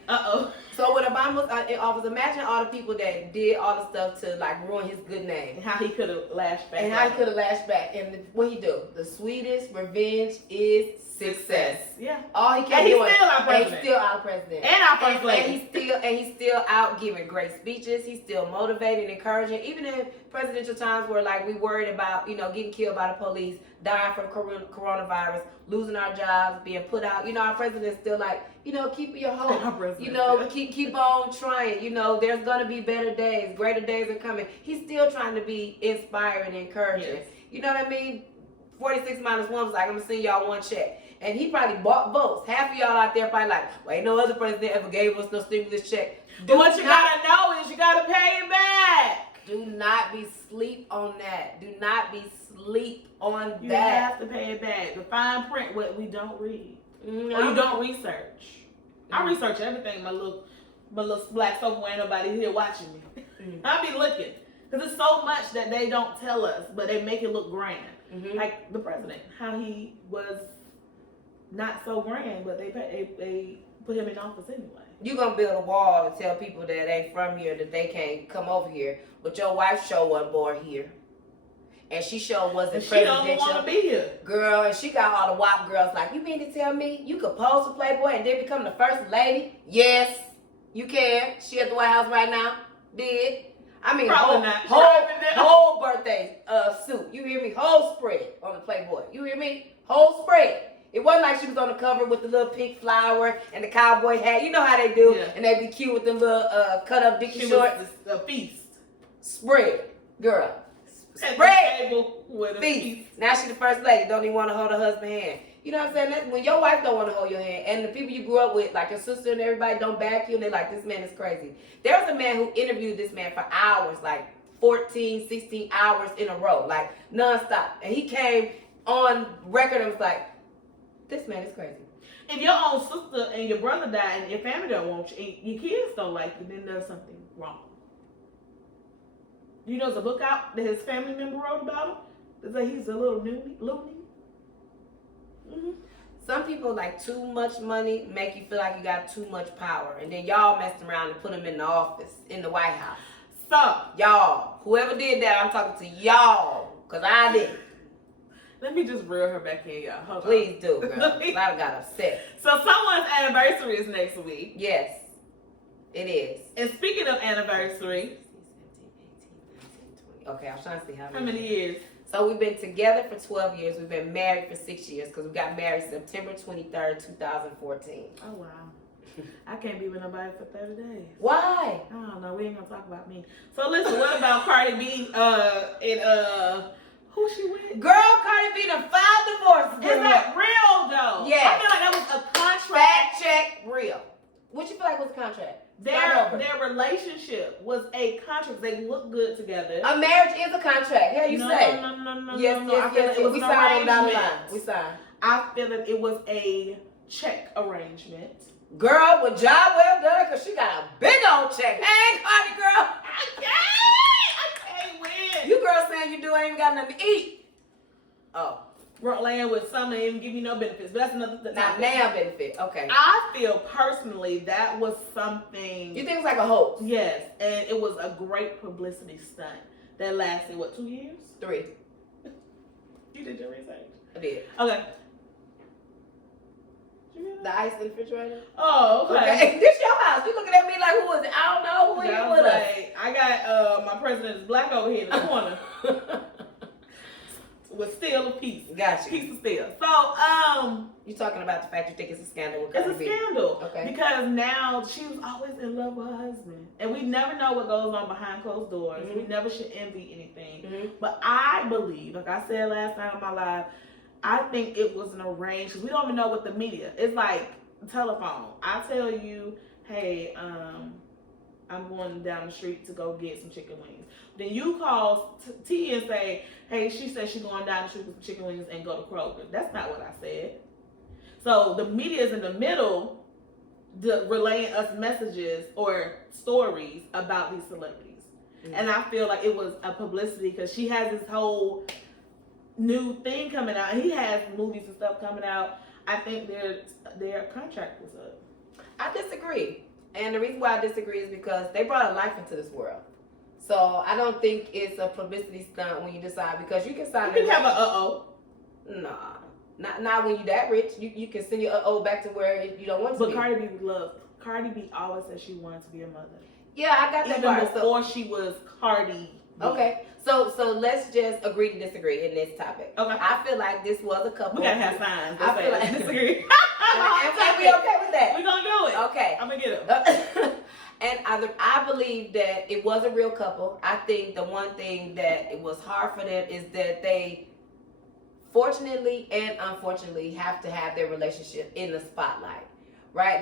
So when Obama was in office, imagine all the people that did all the stuff to like ruin his good name. And how he could have lashed back. And what he do? The sweetest revenge is success. Yeah. All he And kept he's doing. still our And president. he's still our president. And our first lady. And he's still out giving great speeches. He's still motivating, encouraging. Even in presidential times where like we worried about, getting killed by the police, dying from coronavirus, losing our jobs, being put out. Our president's still like, keep your hope. Our president. Keep on trying. There's gonna be better days, greater days are coming. He's still trying to be inspiring and encouraging. Yes. You know what I mean? 46 minus 1 was like, I'm gonna send y'all one check. And he probably bought votes. Half of y'all out there probably like, well, ain't no other president ever gave us no stimulus check. But what you gotta know is you gotta pay it back. Do not be sleep on that. Do not be sleep on You that. have to pay it back. The fine print, what we don't read. Mm-hmm. Or you don't research. I research everything, my little black sofa, ain't nobody here watching me. I be looking. Because it's so much that they don't tell us, but they make it look grand. Mm-hmm. Like the president, how he was not so grand, but they put him in office anyway. You gonna build a wall and tell people that ain't from here that they can't come over here. But your wife sure wasn't born here. And she sure wasn't And she presidential. don't want to be here. Girl, and she got all the WAP girls like, you mean to tell me you could pose for Playboy and then become the first lady? Yes, you can. She at the White House right now. Did. I mean, Probably not. whole birthday suit. You hear me? Whole spread on the Playboy. You hear me? Whole spread. It wasn't like she was on the cover with the little pink flower and the cowboy hat. You know how they do. Yeah. And they be cute with them little cut up Dickie She shorts. was a feast. Spread. Girl. At the Spread. table with a feast. Now she the first lady. Don't even want to hold her husband's hand. You know what I'm saying? That's when your wife don't want to hold your hand, and the people you grew up with, like your sister and everybody, don't back you, and they're like, this man is crazy. There was a man who interviewed this man for hours, like 14, 16 hours in a row, like nonstop. And he came on record and was like, this man is crazy. If your own sister and your brother die and your family don't want you, and your kids don't like you, then there's something wrong. You know, there's a book out that his family member wrote about him. They say he's a little loony. Mm-hmm. Some people like too much money make you feel like you got too much power, and then y'all messed around and put him in the office in the White House. So, Y'all, whoever did that, I'm talking to y'all, cause I didn't. let me just reel her back in, y'all. Hold on. Please do, girl. I got upset. So, someone's anniversary is next week. Yes, it is. And speaking of anniversary, Okay, I was trying to see how how many years? So we've been together for 12 years. We've been married for 6 years because we got married September 23rd, 2014. Oh, wow. I can't be with nobody for 30 days. Why? I don't know. We ain't gonna talk about me. So listen, what about Cardi B who she with? Girl, Cardi B done filed divorce. Is that real though? Yes. I feel like that was a contract. Fact check real. What you feel like was a contract? Start over. Their relationship was a contract. They look good together. A marriage is a contract. How you say? No. Yes, I yes, feel yes. like it was We an signed on down the line. arrangement. We signed. I feel that it was a check arrangement. Girl, with job well done, because she got a big old check. Hey, Cardi girl. I can't win. You girls saying you do ain't even got nothing to eat. Oh. Front land with some that even give you no benefits, but that's another thing. Not now benefit. Okay. I feel personally that was something. You think it's like a hoax? Yes, and it was a great publicity stunt that lasted, what, 2 years? 3. You did your research. I did. Okay. The ice in the refrigerator? Oh, okay. Okay. This your house. You looking at me like, who is it? I don't know. Who Yeah, you I was with us? like, I got my president is black over here in the corner with still a piece. Gotcha. Piece of steel. So, You talking about the fact you think it's a scandal with it's Cardi a B? scandal. Okay. Because now she was always in love with her husband. And we never know what goes on behind closed doors. Mhm. We never should envy anything. Mm-hmm. But I believe, like I said last night on my live, I think it was an arranged, because we don't even know what the media, it's like telephone. I tell you, hey, I'm going down the street to go get some chicken wings. Then you call T and say, hey, she said she's going down the street with some chicken wings and go to Kroger. That's not what I said. So the media is in the middle relaying us messages or stories about these celebrities. Mm-hmm. And I feel like it was a publicity because she has this whole new thing coming out. And he has movies and stuff coming out. I think their contract was up. I disagree. And the reason why I disagree is because they brought a life into this world. So I don't think it's a publicity stunt when you decide, because you can sign You can have a uh-oh. Nah. Not when you that rich. You can send your back to where you don't want to But be. Cardi B always said she wanted to be a mother. Yeah, I got that Even part. before she was Cardi B. Okay, so let's just agree to disagree in this topic. Okay. I feel like this was a couple. We gotta have signs. I feel like disagree. and we okay with that. We gonna do it. Okay. I'm gonna get them. And I believe that it was a real couple. I think the one thing that it was hard for them is that they, fortunately and unfortunately, have to have their relationship in the spotlight, right?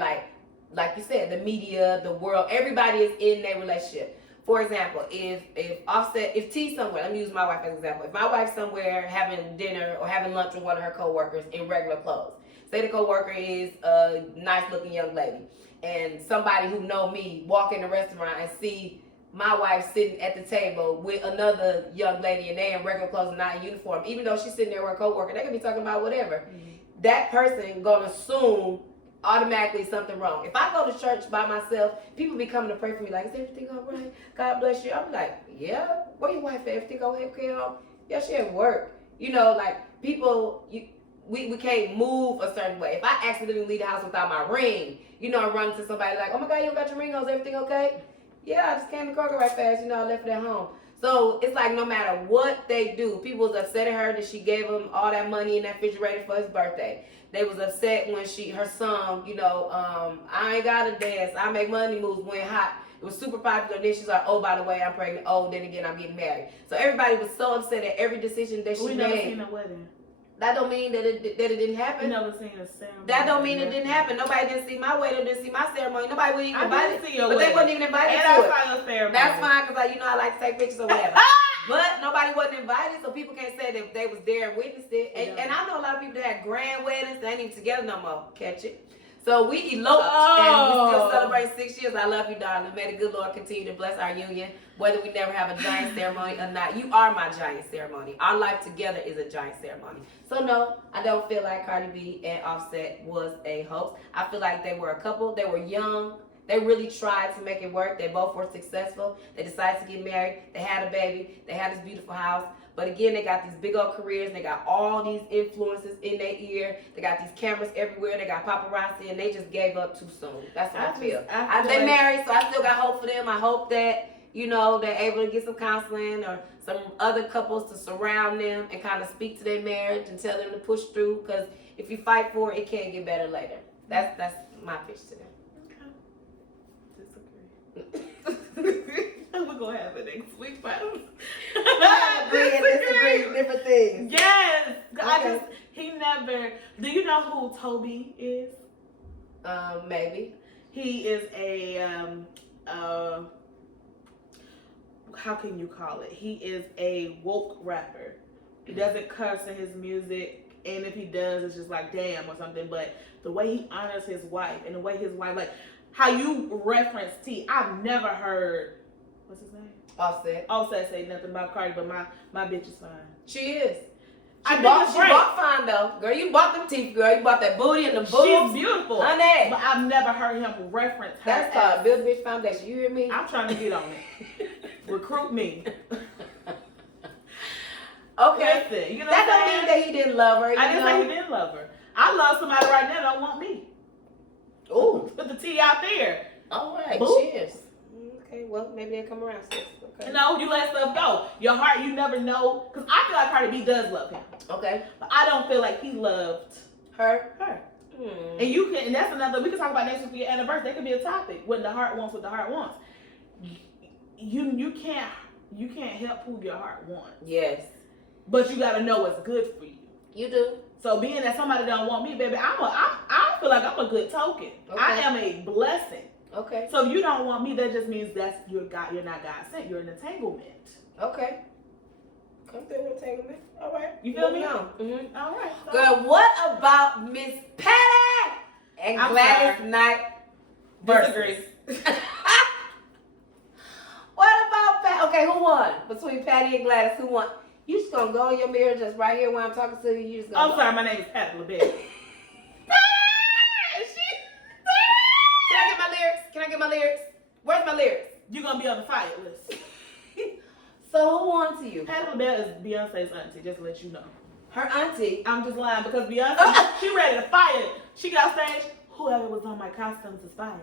Like you said, the media, the world, everybody is in their relationship. For example, if T somewhere, let me use my wife as an example. If my wife's somewhere having dinner or having lunch with one of her coworkers in regular clothes, say the coworker is a nice looking young lady, and somebody who know me walk in the restaurant and see my wife sitting at the table with another young lady and they in regular clothes and not in uniform, even though she's sitting there with a coworker, they could be talking about whatever. Mm-hmm. That person gonna assume automatically something wrong. If I go to church by myself, people be coming to pray for me like, is everything all right? God bless you. I'm like, yeah. Where your wife at? Everything okay? Yeah, she at work. You know, like people, we can't move a certain way. If I accidentally leave the house without my ring, you know, I run into somebody like, oh my God, you don't got your ring on, is everything okay? Yeah, I just came to Kroger right fast, you know, I left it at home. So it's like no matter what they do, people was upset at her that she gave him all that money in that refrigerator for his birthday. They was upset when her song, you know, I ain't gotta dance, I make money moves, went hot. It was super popular. Then she's like, oh, by the way, I'm pregnant. Oh, then again, I'm getting married. So everybody was so upset at every decision that she made. We never seen a wedding. That don't mean that it didn't happen. We never seen a ceremony. That don't mean it didn't happen. Nobody didn't see my wedding, didn't see my ceremony. Nobody wasn't even invited. See your but wedding. They wasn't even invited and to it. Ceremony. That's fine, because like, you know, I like to take pictures or whatever. But nobody wasn't invited, so people can't say that they was there and witnessed it. And I know a lot of people that had grand weddings, they ain't even together no more. Catch it. So we eloped, and we still celebrate 6 years. I love you, darling. May the good Lord continue to bless our union, whether we never have a giant ceremony or not. You are my giant ceremony. Our life together is a giant ceremony. So no, I don't feel like Cardi B and Offset was a hoax. I feel like they were a couple. They were young. They really tried to make it work. They both were successful. They decided to get married. They had a baby. They had this beautiful house. But again, they got these big old careers. And they got all these influences in their ear. They got these cameras everywhere. They got paparazzi. And they just gave up too soon. That's what I feel. They married, so I still got hope for them. I hope that, you know, they're able to get some counseling or some other couples to surround them and kind of speak to their marriage and tell them to push through. Because if you fight for it, it can't get better later. That's my pitch to them. We're gonna have it next week, but agree and disagree with different things. Yes, Okay. He never. Do you know who Toby is? Maybe. He is a how can you call it? He is a woke rapper. He doesn't cuss in his music, and if he does, it's just like damn or something. But the way he honors his wife and the way his wife, like how you reference T, I've never heard. What's his name? Offset say nothing about Cardi, but my bitch is fine. She is. She She bought fine though. Girl, you bought them teeth, girl. You bought that booty and the boobs. She's beautiful. Honey. But I've never heard him reference her. That's called Build a Bitch Foundation. You hear me? I'm trying to get on it. Recruit me. Okay. Listen, you know that what don't I'm mean saying? that he didn't love her. I didn't say he didn't love her. I love somebody right now that don't want me. Ooh. Put the T out there. All right. Boop. Cheers. Okay, well, maybe they'll come around. Sis. Okay. You know, you let stuff go. Your heart, you never know. Because I feel like Cardi B does love him. Okay. But I don't feel like he loved her. And you can, and that's another, we can talk about next week for your anniversary. That could be a topic. What the heart wants, what the heart wants. You can't help who your heart wants. Yes. But you gotta know what's good for you. You do. So being that somebody don't want me, baby, I feel like I'm a good token. Okay. I am a blessing. Okay. So if you don't want me, that just means you're not God sent. You're an entanglement. Okay. Come through with entanglement. All right. You feel me? Mm-hmm. All right. So. Girl, what about Miss Patty and Gladys Knight? Disagree. What about Patty? Okay, who won? Between Patty and Gladys, who won? You just gonna go in your mirror just right here when I'm talking to you. You just gonna. I'm sorry, my name is Patty LaBelle. Can I get my lyrics? Where's my lyrics? You're gonna be on the fire list. So who won to you? Patty LaBelle is Beyonce's auntie, just to let you know. Her auntie. I'm just lying because Beyonce, she ready to fire. She got stage. Whoever was on my costumes is fired.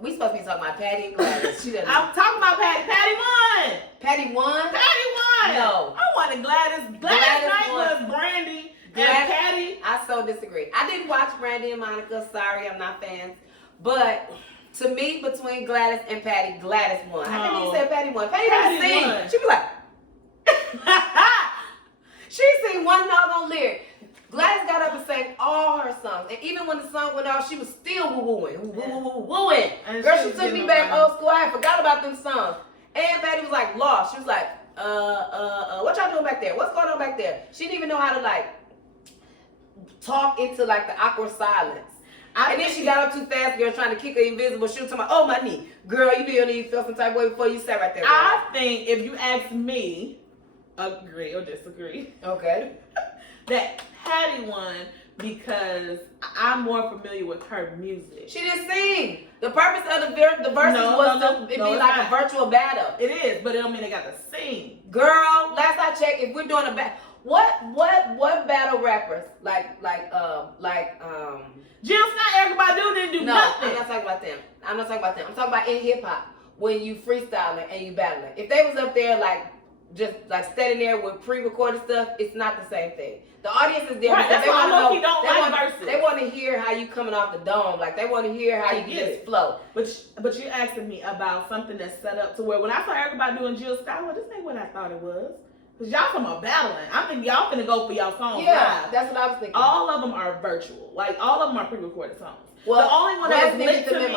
We supposed to be talking about Patty and Gladys. I'm talking about Patty. Patty won. Patty won? Patty won. No. I wanted Gladys. Gladys night was Brandy and Patty. I so disagree. I didn't watch Brandy and Monica. Sorry, I'm not fans. But to me, between Gladys and Patty, Gladys won. I can't even say Patty won. Patty didn't sing. Won. She was like, she sang one note on lyric. Gladys got up and sang all her songs. And even when the song went off, she was still wooing. Wooing. Girl, she took me back old school. I had forgot about them songs. And Patty was like lost. She was like, what y'all doing back there? What's going on back there? She didn't even know how to like talk into like the awkward silence. And then she got up too fast, girl, trying to kick her invisible. She was talking about, oh, my knee. Girl, you didn't even feel some type of way before you sat right there. Girl. I think if you ask me, agree or disagree. Okay. That Patty won because I'm more familiar with her music. She didn't sing. The purpose of the verses was to be like a virtual battle. It is, but it don't mean they got to sing. Girl, last I checked, if we're doing a battle, what battle rappers Jill Scott, everybody didn't do nothing. I'm not talking about them. I'm talking about in hip hop when you freestyling and you battling. If they was up there like just like standing there with pre-recorded stuff, it's not the same thing. The audience is there because they want to know. They want to hear how you coming off the dome. Like they want to hear how you just flow. But you're asking me about something that's set up to where when I saw everybody doing Jill Scott, well, this ain't what I thought it was. Cause y'all talking about battling. I think y'all finna go for y'all songs. Yeah, live. That's what I was thinking. All of them are virtual. Like all of them are pre-recorded songs. Well, the only one that was lit to me,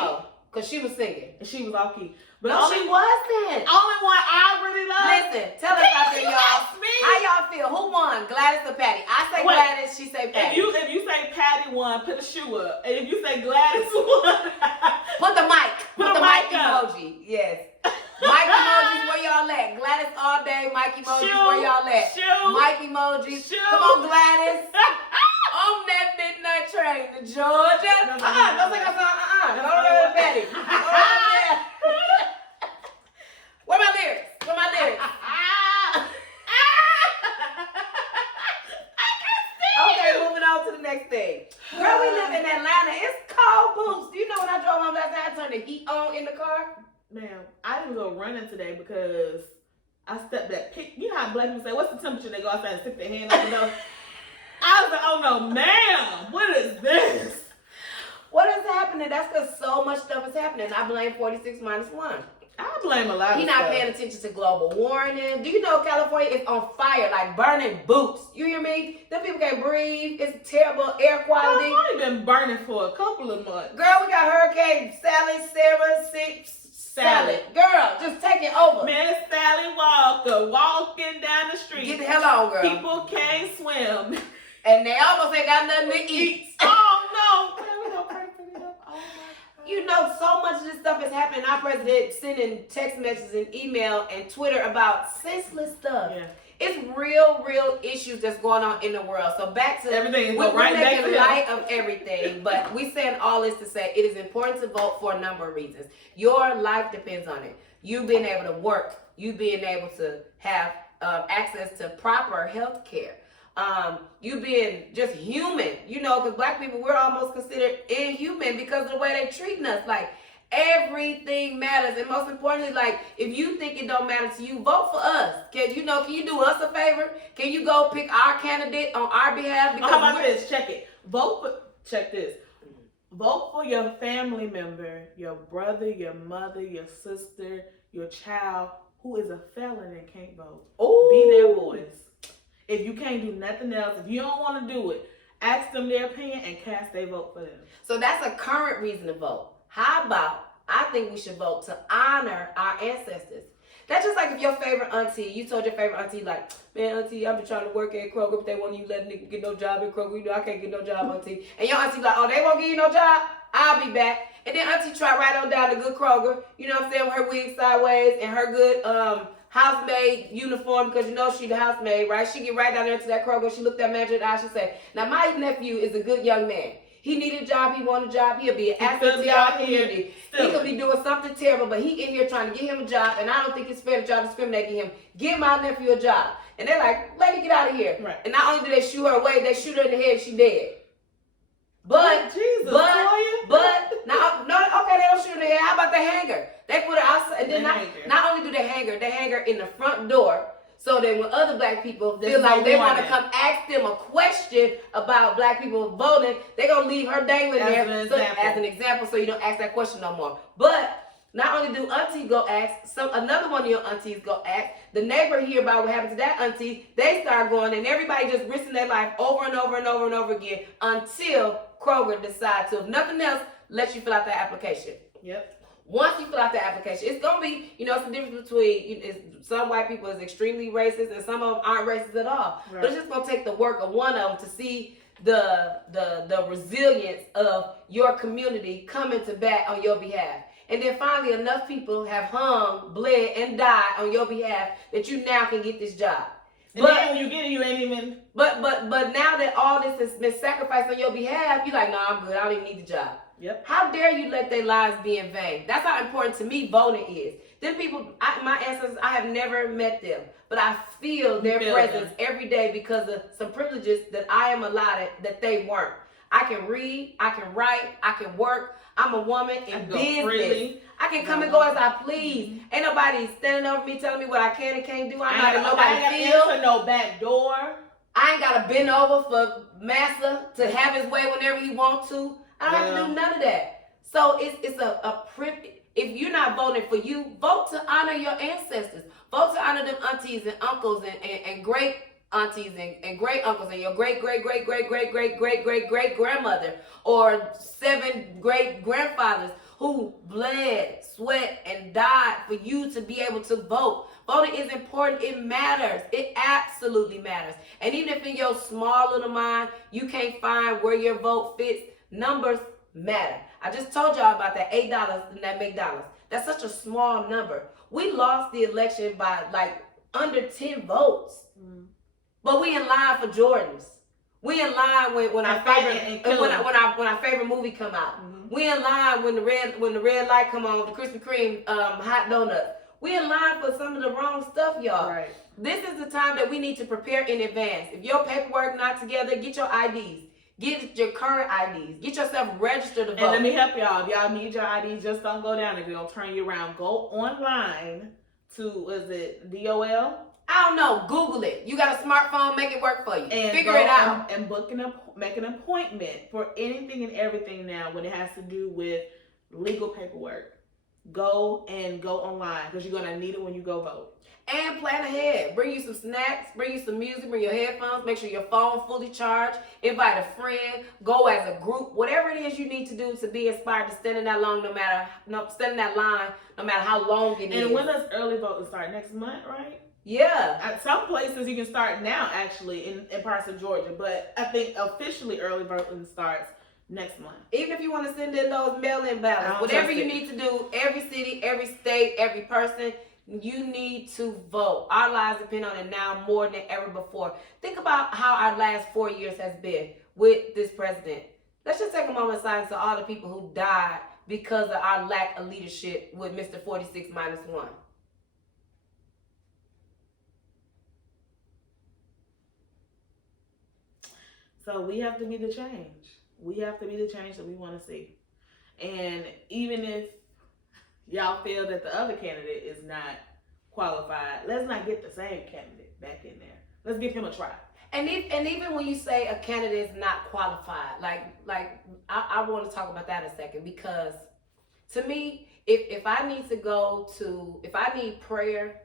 cause she was singing. And she was off key. But no, she wasn't. Only one I really love. Listen, tell us out there, y'all. How y'all feel? Who won, Gladys or Patty? I say Gladys. She say Patty. If you say Patty won, put a shoe up. And if you say Gladys won, put the mic. Put the mic emoji. Yes. Mic emojis, where y'all at? Gladys all day. Mic emojis, where y'all at? Mic emojis. Come on, Gladys. On that midnight train to Georgia. Don't sing that song. Go to Patty. Where my lyrics? Okay, moving on to the next thing. Girl, we live in Atlanta. It's cold boots. You know when I drove home last night, I turned the heat on in the car? Ma'am, I didn't go running today because I stepped that pick. You know how black people say, what's the temperature? They go outside and stick their hand on the door. I was like, oh no, ma'am, what is this? What is happening? That's because so much stuff is happening. I blame 46-1. I blame a lot of You're stuff. not paying attention to global warming. Do you know California is on fire, like burning boots? You hear me? Them people can't breathe. It's terrible air quality. I've only been burning for a couple of months. Girl, we got Hurricane Sally. Girl, just take it over. Miss Sally Walker walking down the street. Get the hell on, girl. People can't swim. And they almost ain't got nothing to eat. Oh no. We don't pray for them. Oh my God. You know, so much of this stuff is happening. Our president sending text messages and email and Twitter about senseless stuff. Yeah. It's real issues that's going on in the world. So back to everything. We're making light of everything, but we saying all this to say it is important to vote for a number of reasons. Your life depends on it. You being able to work, you being able to have access to proper health care. You being just human, you know, because black people, we're almost considered inhuman because of the way they treating us. Like, everything matters. And most importantly, like, if you think it don't matter to you, vote for us. Can you do us a favor? Can you go pick our candidate on our behalf? Because how about this? Check it. Check this. Vote for your family member, your brother, your mother, your sister, your child who is a felon and can't vote. Ooh. Be their voice. If you can't do nothing else, if you don't want to do it, ask them their opinion and cast their vote for them. So that's a current reason to vote. How about, I think we should vote to honor our ancestors. That's just like if your favorite auntie, you told your favorite auntie, like, man, auntie, I've been trying to work at Kroger, but they won't even let a nigga get no job at Kroger. You know, I can't get no job, auntie. And your auntie like, oh, they won't give you no job? I'll be back. And then auntie try right on down to good Kroger, you know what I'm saying, with her wig sideways and her good housemaid uniform, because you know she the housemaid, right? She get right down there to that Kroger. She looked that manager in the eye. She say, now my nephew is a good young man. He needed a job. He wanted a job. He'll be an He asset still to be our out here community. He still. could be doing something terrible, but he in here trying to get him a job, and I don't think it's fair to try to discriminate against him. Give my nephew a job. And they're like, lady, get out of here. Right. And not only do they shoot her away, they shoot her in the head, she dead. But, Jesus, now, no, okay, they don't shoot her in the head. How about the hanger? They put her outside, and then not only do they hang her in the front door, so that when other black people feel like they want to come ask them a question about black people voting, they're going to leave her dangling there as an example, so you don't ask that question no more. But not only do auntie go ask, another one of your aunties go ask, the neighbor hear about what happened to that auntie, they start going, and everybody just risking their life over and over and over and over again until Kroger decides to, if nothing else, let you fill out the application. Yep. Once you fill out the application, it's going to be, it's the difference between, some white people is extremely racist and some of them aren't racist at all. Right. But it's just going to take the work of one of them to see the resilience of your community coming to bat on your behalf. And then finally, enough people have hung, bled, and died on your behalf that you now can get this job. And then when you get it, you ain't even. But now that all this has been sacrificed on your behalf, you're like, no, I'm good. I don't even need the job. Yep. How dare you let their lives be in vain? That's how important to me voting is. Them people, my ancestors, I have never met them, but I feel their presence every day because of some privileges that I am allotted that they weren't. I can read, I can write, I can work. I'm a woman in business. Freely. I can come and go as I please. Mm-hmm. Ain't nobody standing over me telling me what I can and can't do. I'm not in nobody's field. I ain't got no back door. I ain't got to bend over for massa to have his way whenever he wants to. I don't have to do none of that. So it's a privilege. If you're not voting for you, vote to honor your ancestors. Vote to honor them aunties and uncles and great aunties and great uncles and your great grandmother or 7 great grandfathers who bled, sweat, and died for you to be able to vote. Voting is important. It matters. It absolutely matters. And even if in your small little mind you can't find where your vote fits, numbers matter. I just told y'all about that $8 in that McDonald's. That's such a small number. We lost the election by like under 10 votes. Mm. But we in line for Jordans. We in line when our favorite movie come out. Mm-hmm. We in line when the red light come on with the Krispy Kreme hot donuts. We in line for some of the wrong stuff, y'all. Right. This is the time that we need to prepare in advance. If your paperwork not together, get your IDs. Get your current IDs. Get yourself registered to vote. And let me help y'all. If y'all need your IDs, just don't go down. If you're going to turn you around, go online to, is it DOL? I don't know. Google it. You got a smartphone, make it work for you. And figure it out. And make an appointment for anything and everything now when it has to do with legal paperwork. Go online because you're going to need it when you go vote. And plan ahead. Bring you some snacks, bring you some music, bring your headphones, make sure your phone fully charged, invite a friend, go as a group, whatever it is you need to do to be inspired to stand in that line, no matter how long it is. And when does early voting start? Next month, right? Yeah. At some places you can start now actually in parts of Georgia, but I think officially early voting starts next month. Even if you want to send in those mail-in ballots, whatever you need to do, every city, every state, every person, you need to vote. Our lives depend on it now more than ever before. Think about how our last 4 years has been with this president. Let's just take a moment of silence to all the people who died because of our lack of leadership with Mr. 46-1. So we have to be the change. We have to be the change that we want to see. And even if y'all feel that the other candidate is not qualified, let's not get the same candidate back in there. Let's give him a try. And even when you say a candidate is not qualified, I want to talk about that a second, because to me, if I need prayer,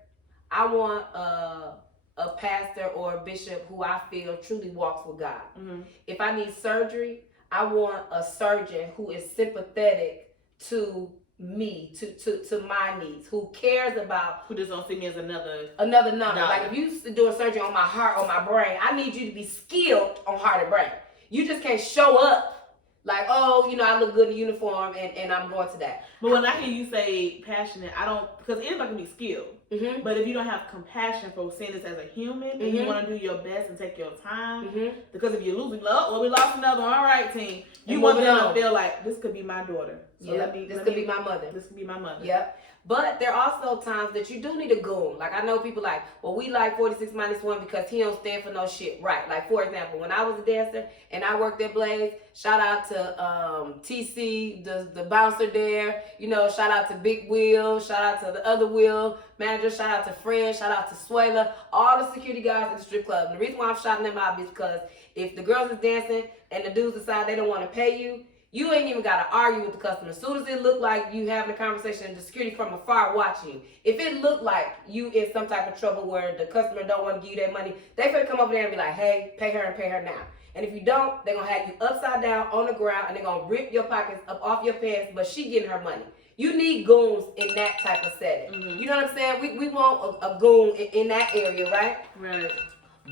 I want a pastor or a bishop who I feel truly walks with God. Mm-hmm. If I need surgery, I want a surgeon who is sympathetic to me, to my needs, who cares about, who just don't see me as another number. Like if you do a surgery on my heart or my brain, I need you to be skilled on heart and brain. You just can't show up like, oh, I look good in uniform and I'm going to that. But when I hear you say passionate, I don't, because anybody can be skilled. Mm-hmm. But if you don't have compassion for seeing this as a human, and you want to do your best and take your time, because if you lose, we lost another one. All right, team. You want them to feel like this could be my daughter. So this could be my mother. This could be my mother. Yep. But there are also times that you do need a goon. Like, I know people like, well, we like 46 minus 1 because he don't stand for no shit. Right. Like, for example, when I was a dancer and I worked at Blaze, shout out to TC, the bouncer there. You know, shout out to Big Will. Shout out to the other Will manager. Shout out to Fred. Shout out to Swayla. All the security guys at the strip club. And the reason why I'm shouting them out is because if the girls is dancing and the dudes decide they don't want to pay you, you ain't even got to argue with the customer. As soon as it look like you having a conversation, the security from afar watching you. If it look like you in some type of trouble where the customer don't want to give you that money, they finna come over there and be like, hey, pay her and pay her now. And if you don't, they're going to have you upside down on the ground and they're going to rip your pockets up off your pants, but she getting her money. You need goons in that type of setting. You know what I'm saying? We want a goon in that area, right? Right.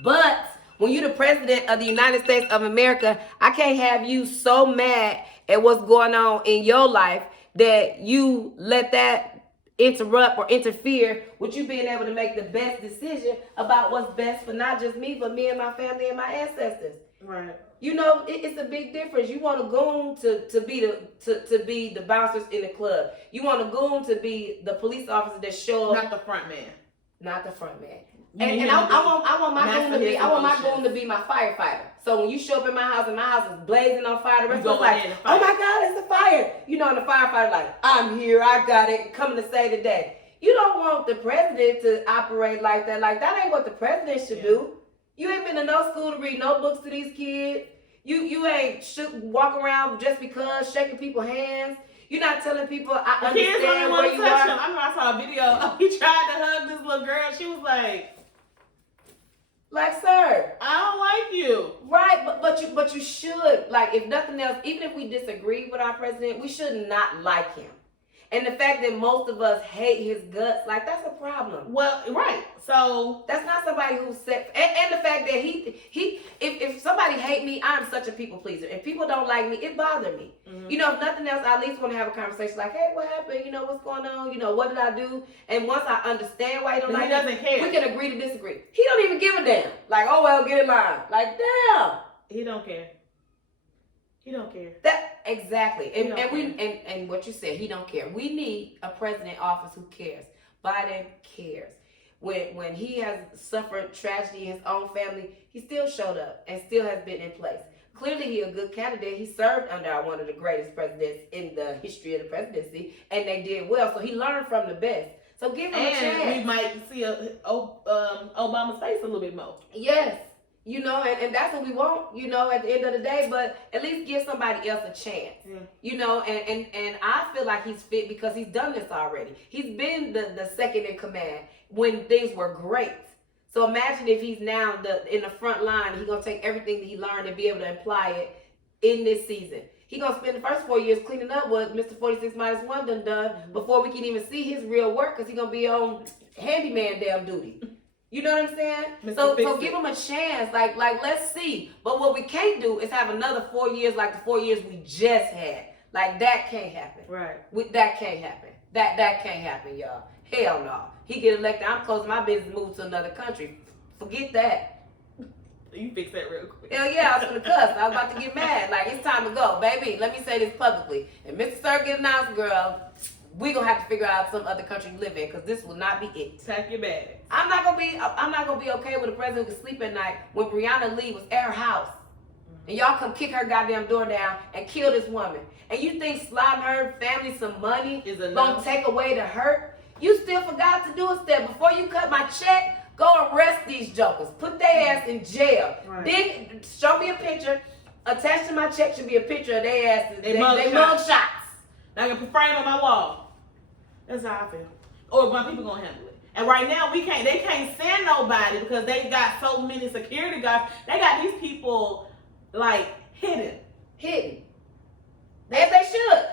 But when you're the president of the United States of America, I can't have you so mad at what's going on in your life that you let that interrupt or interfere with you being able to make the best decision about what's best for not just me, but me and my family and my ancestors. Right. You know, it's a big difference. You want a goon to be the bouncers in the club. You want a goon to be the police officer that show up. Not the front man. Not the front man. And I want my goon to be my firefighter. So when you show up in my house and my house is blazing on fire, the rest of us like, oh my God, it's a fire. You know, and the firefighter like, I'm here, I got it, coming to save the day. You don't want the president to operate like that. Like, that ain't what the president should do. You ain't been to no school to read no books to these kids. You ain't walk around just because shaking people's hands. You're not telling people I understand where you are. I remember I saw a video. He tried to hug this little girl. She was like, sir, I don't like you. Right, but you should, like, if nothing else, even if we disagree with our president, we should not like him. And the fact that most of us hate his guts, like, that's a problem. Well, right. So that's not somebody who's set. And the fact that if somebody hate me, I'm such a people pleaser. If people don't like me, it bothers me. You know, if nothing else, I at least want to have a conversation like, hey, what happened? You know, what's going on? You know, what did I do? And once I understand why he don't like me, doesn't care. We can agree to disagree. He don't even give a damn. Like, oh well, get in line. Like, damn. He don't care. He don't care. That exactly. And what you said, he don't care. We need a president in office who cares. Biden cares. When he has suffered tragedy in his own family, he still showed up and still has been in place. Clearly, he a good candidate. He served under one of the greatest presidents in the history of the presidency, and they did well. So he learned from the best. So give him a chance. And we might see Obama's face a little bit more. Yes. You know, and that's what we want, you know, at the end of the day, but at least give somebody else a chance. You know, and I feel like he's fit because he's done this already. He's been the second in command when things were great. So imagine if he's now in the front line, he's going to take everything that he learned and be able to apply it in this season. He's going to spend the first 4 years cleaning up what Mr. 46 minus 1 done before we can even see his real work because he's going to be on handyman damn duty. You know what I'm saying? So give him a chance. Like let's see. But what we can't do is have another 4 years like the 4 years we just had. Like, that can't happen. Right. That can't happen. That can't happen, y'all. Hell no. He get elected, I'm closing my business, move to another country. Forget that. You fix that real quick. Hell yeah, I was gonna cuss. I was about to get mad. Like, it's time to go. Baby, let me say this publicly. If Mr. Sir get announced, girl, we gonna have to figure out some other country to live in because this will not be it. Pack your bags. I'm not gonna be okay with a president who can sleep at night when Breonna Lee was at her house. And y'all come kick her goddamn door down and kill this woman. And you think sliding her family some money is gonna take away the hurt? You still forgot to do a step. Before you cut my check, go arrest these jokers. Put their ass in jail. Right. Then show me a picture. Attached to my check should be a picture of their asses. They mug shots. I can frame on my wall. That's how I feel. Or my people gonna handle it. And right now they can't send nobody because they got so many security guards. They got these people like hidden. As they should.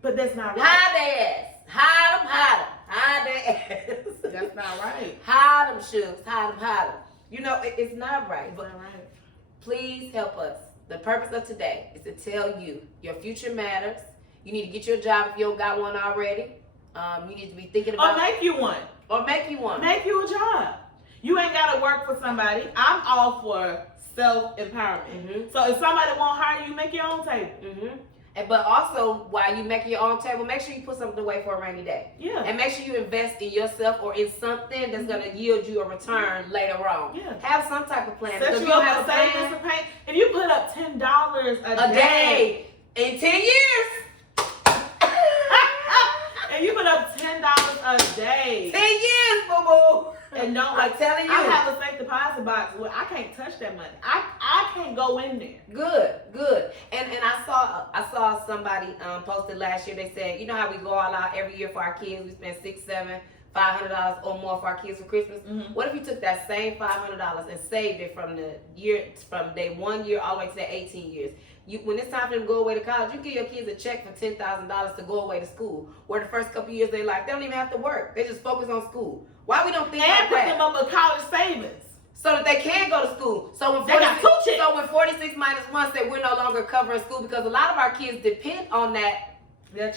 But that's not right. Hide their ass. Hide their ass. That's not right. Hide them, Shugs. Hide them. You know, it's not right. It's not right. Please help us. The purpose of today is to tell you your future matters. You need to get your job if you don't got one already. You need to be thinking about. Or make you one. Or make you one. Make you a job. You ain't gotta work for somebody. I'm all for self-empowerment. So if somebody won't hire you, make your own table. But also, while you make your own table, make sure you put something away for a rainy day. Yeah. And make sure you invest in yourself or in something that's going to yield you a return later on. Yeah. Have some type of plan. Set If you you don't up have a a savings plan, to pay. If you put up $10 a day in 10 years, and you put up $10 a day, 10 years, boo-boo. and don't I'm telling you. I have a safe deposit box where I can't touch that money. I can't go in there. Good. And I saw somebody posted last year. They said, you know how we go all out every year for our kids? We spend $600, $700, $500 or more for our kids for Christmas. What if you took that same $500 and saved it from day 1 year all the way to the 18 years? When it's time for them to go away to college, you give your kids a check for $10,000 to go away to school. Where the first couple years they don't even have to work. They just focus on school. Why we don't think and like put that? them up with college savings So that they can go to school. So when They got 46, two checks. so when 46 minus 1 said we're no longer covering school, because a lot of our kids depend on that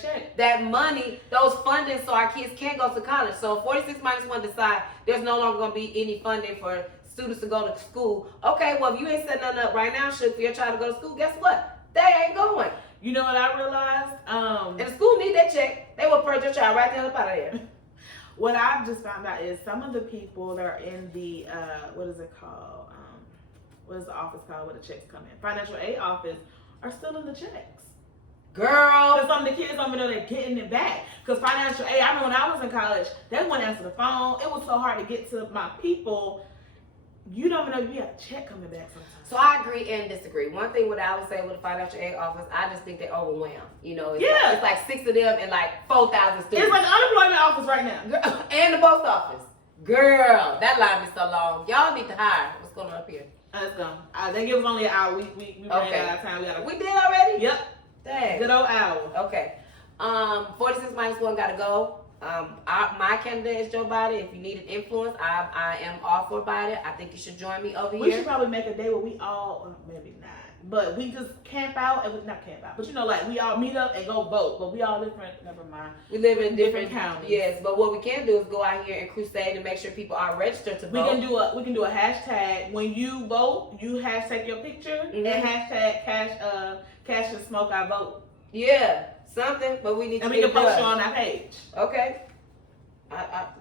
check. that money, those funding, so our kids can go to college. So 46 minus 1 decide there's no longer going to be any funding for students to go to school. Okay, well, if you ain't setting nothing up right now, for your child to go to school, guess what? They ain't going. You know what I realized? And the school need that check. They will purge your child right the hell up out of there. What I just found out is some of the people that are in the, what is it called? What is the office called where the checks come in? Financial aid office are still in the checks. Girl. Because some of the kids don't even know they're getting it back. Because financial aid, I remember when I was in college, they wouldn't answer the phone. It was so hard to get to my people. You don't even know if you have a check coming back sometimes. So I agree and disagree. One thing what I would say with the financial aid office, I just think they're overwhelmed. You know, it's like 6 of them and like 4,000 students. It's like the unemployment office right now. Girl, and the post office. Girl, that line is so long. Y'all need to hire. What's going on up here? Let's go. They give us only an hour. We ran out of time. We did already? Yep. Dang. Good old hour. Okay. 46 minus 1 gotta go. My candidate is Joe Biden. If you need an influence, I am all for Biden. I think you should join me over We here. should probably make a day where we all, maybe not, but we just camp out and not camp out, but you know, like we all meet up and go vote, but we all different. Never mind. We live in different counties. Yes, but what we can do is go out here and crusade and make sure people are registered to vote. We can do a hashtag. When you vote, you hashtag your picture and hashtag cash and smoke I vote. Yeah, something, but we need to And we get can it post done. it on our page. Okay.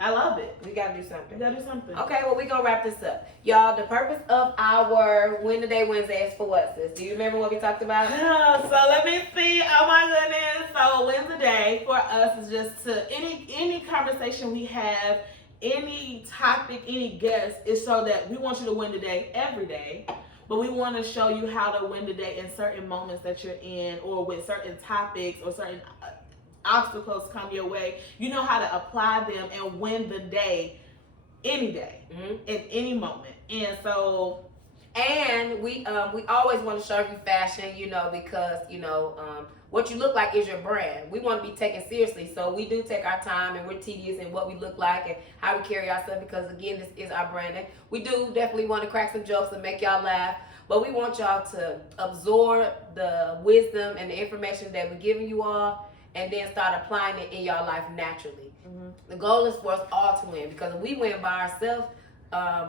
I love it. We gotta do something. We gotta do something. Okay, well, we're gonna wrap this up. Y'all, the purpose of our Win the Day Wednesday is for what, sis? Do you remember what we talked about? So let me see. Oh my goodness. So win the day for us is just to any conversation we have, any topic, any guest, is so that we want you to win the day every day. But we want to show you how to win the day in certain moments that you're in, or with certain topics or certain obstacles come your way. You know how to apply them and win the day any day, in any moment. And so, and we always want to show you fashion, you know, because what you look like is your brand. We want to be taken seriously, so we do take our time and we're tedious in what we look like and how we carry ourselves, because again, this is our branding. We do definitely want to crack some jokes and make y'all laugh, but we want y'all to absorb the wisdom and the information that we're giving you all, and then start applying it in your life naturally. The goal is for us all to win, because if we win by ourselves,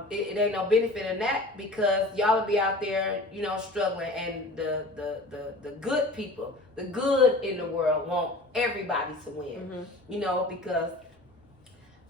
it ain't no benefit in that, because y'all will be out there, struggling, and the good people, the good in the world want everybody to win, because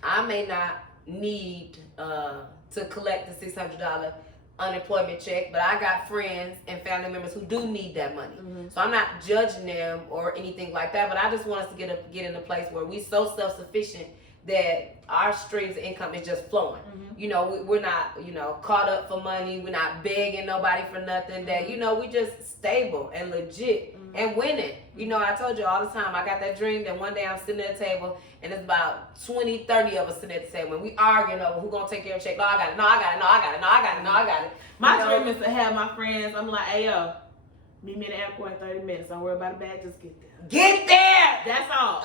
I may not need to collect the $600 unemployment check, but I got friends and family members who do need that money. So I'm not judging them or anything like that, but I just want us to get in a place where we so self-sufficient that our streams of income is just flowing. We're not, caught up for money. We're not begging nobody for nothing. That, we just stable and legit and winning. I told you all the time, I got that dream that one day I'm sitting at a table and it's about 20, 30 of us sitting at the table and we arguing over who gonna take care of the check. No, I got it. No, I got it. No, I got it. No, I got it. No, I got it. My dream is to have my friends. I'm like, hey, yo, meet me in the airport in 30 minutes. Don't worry about the bag. Just get there. Get there! That's all.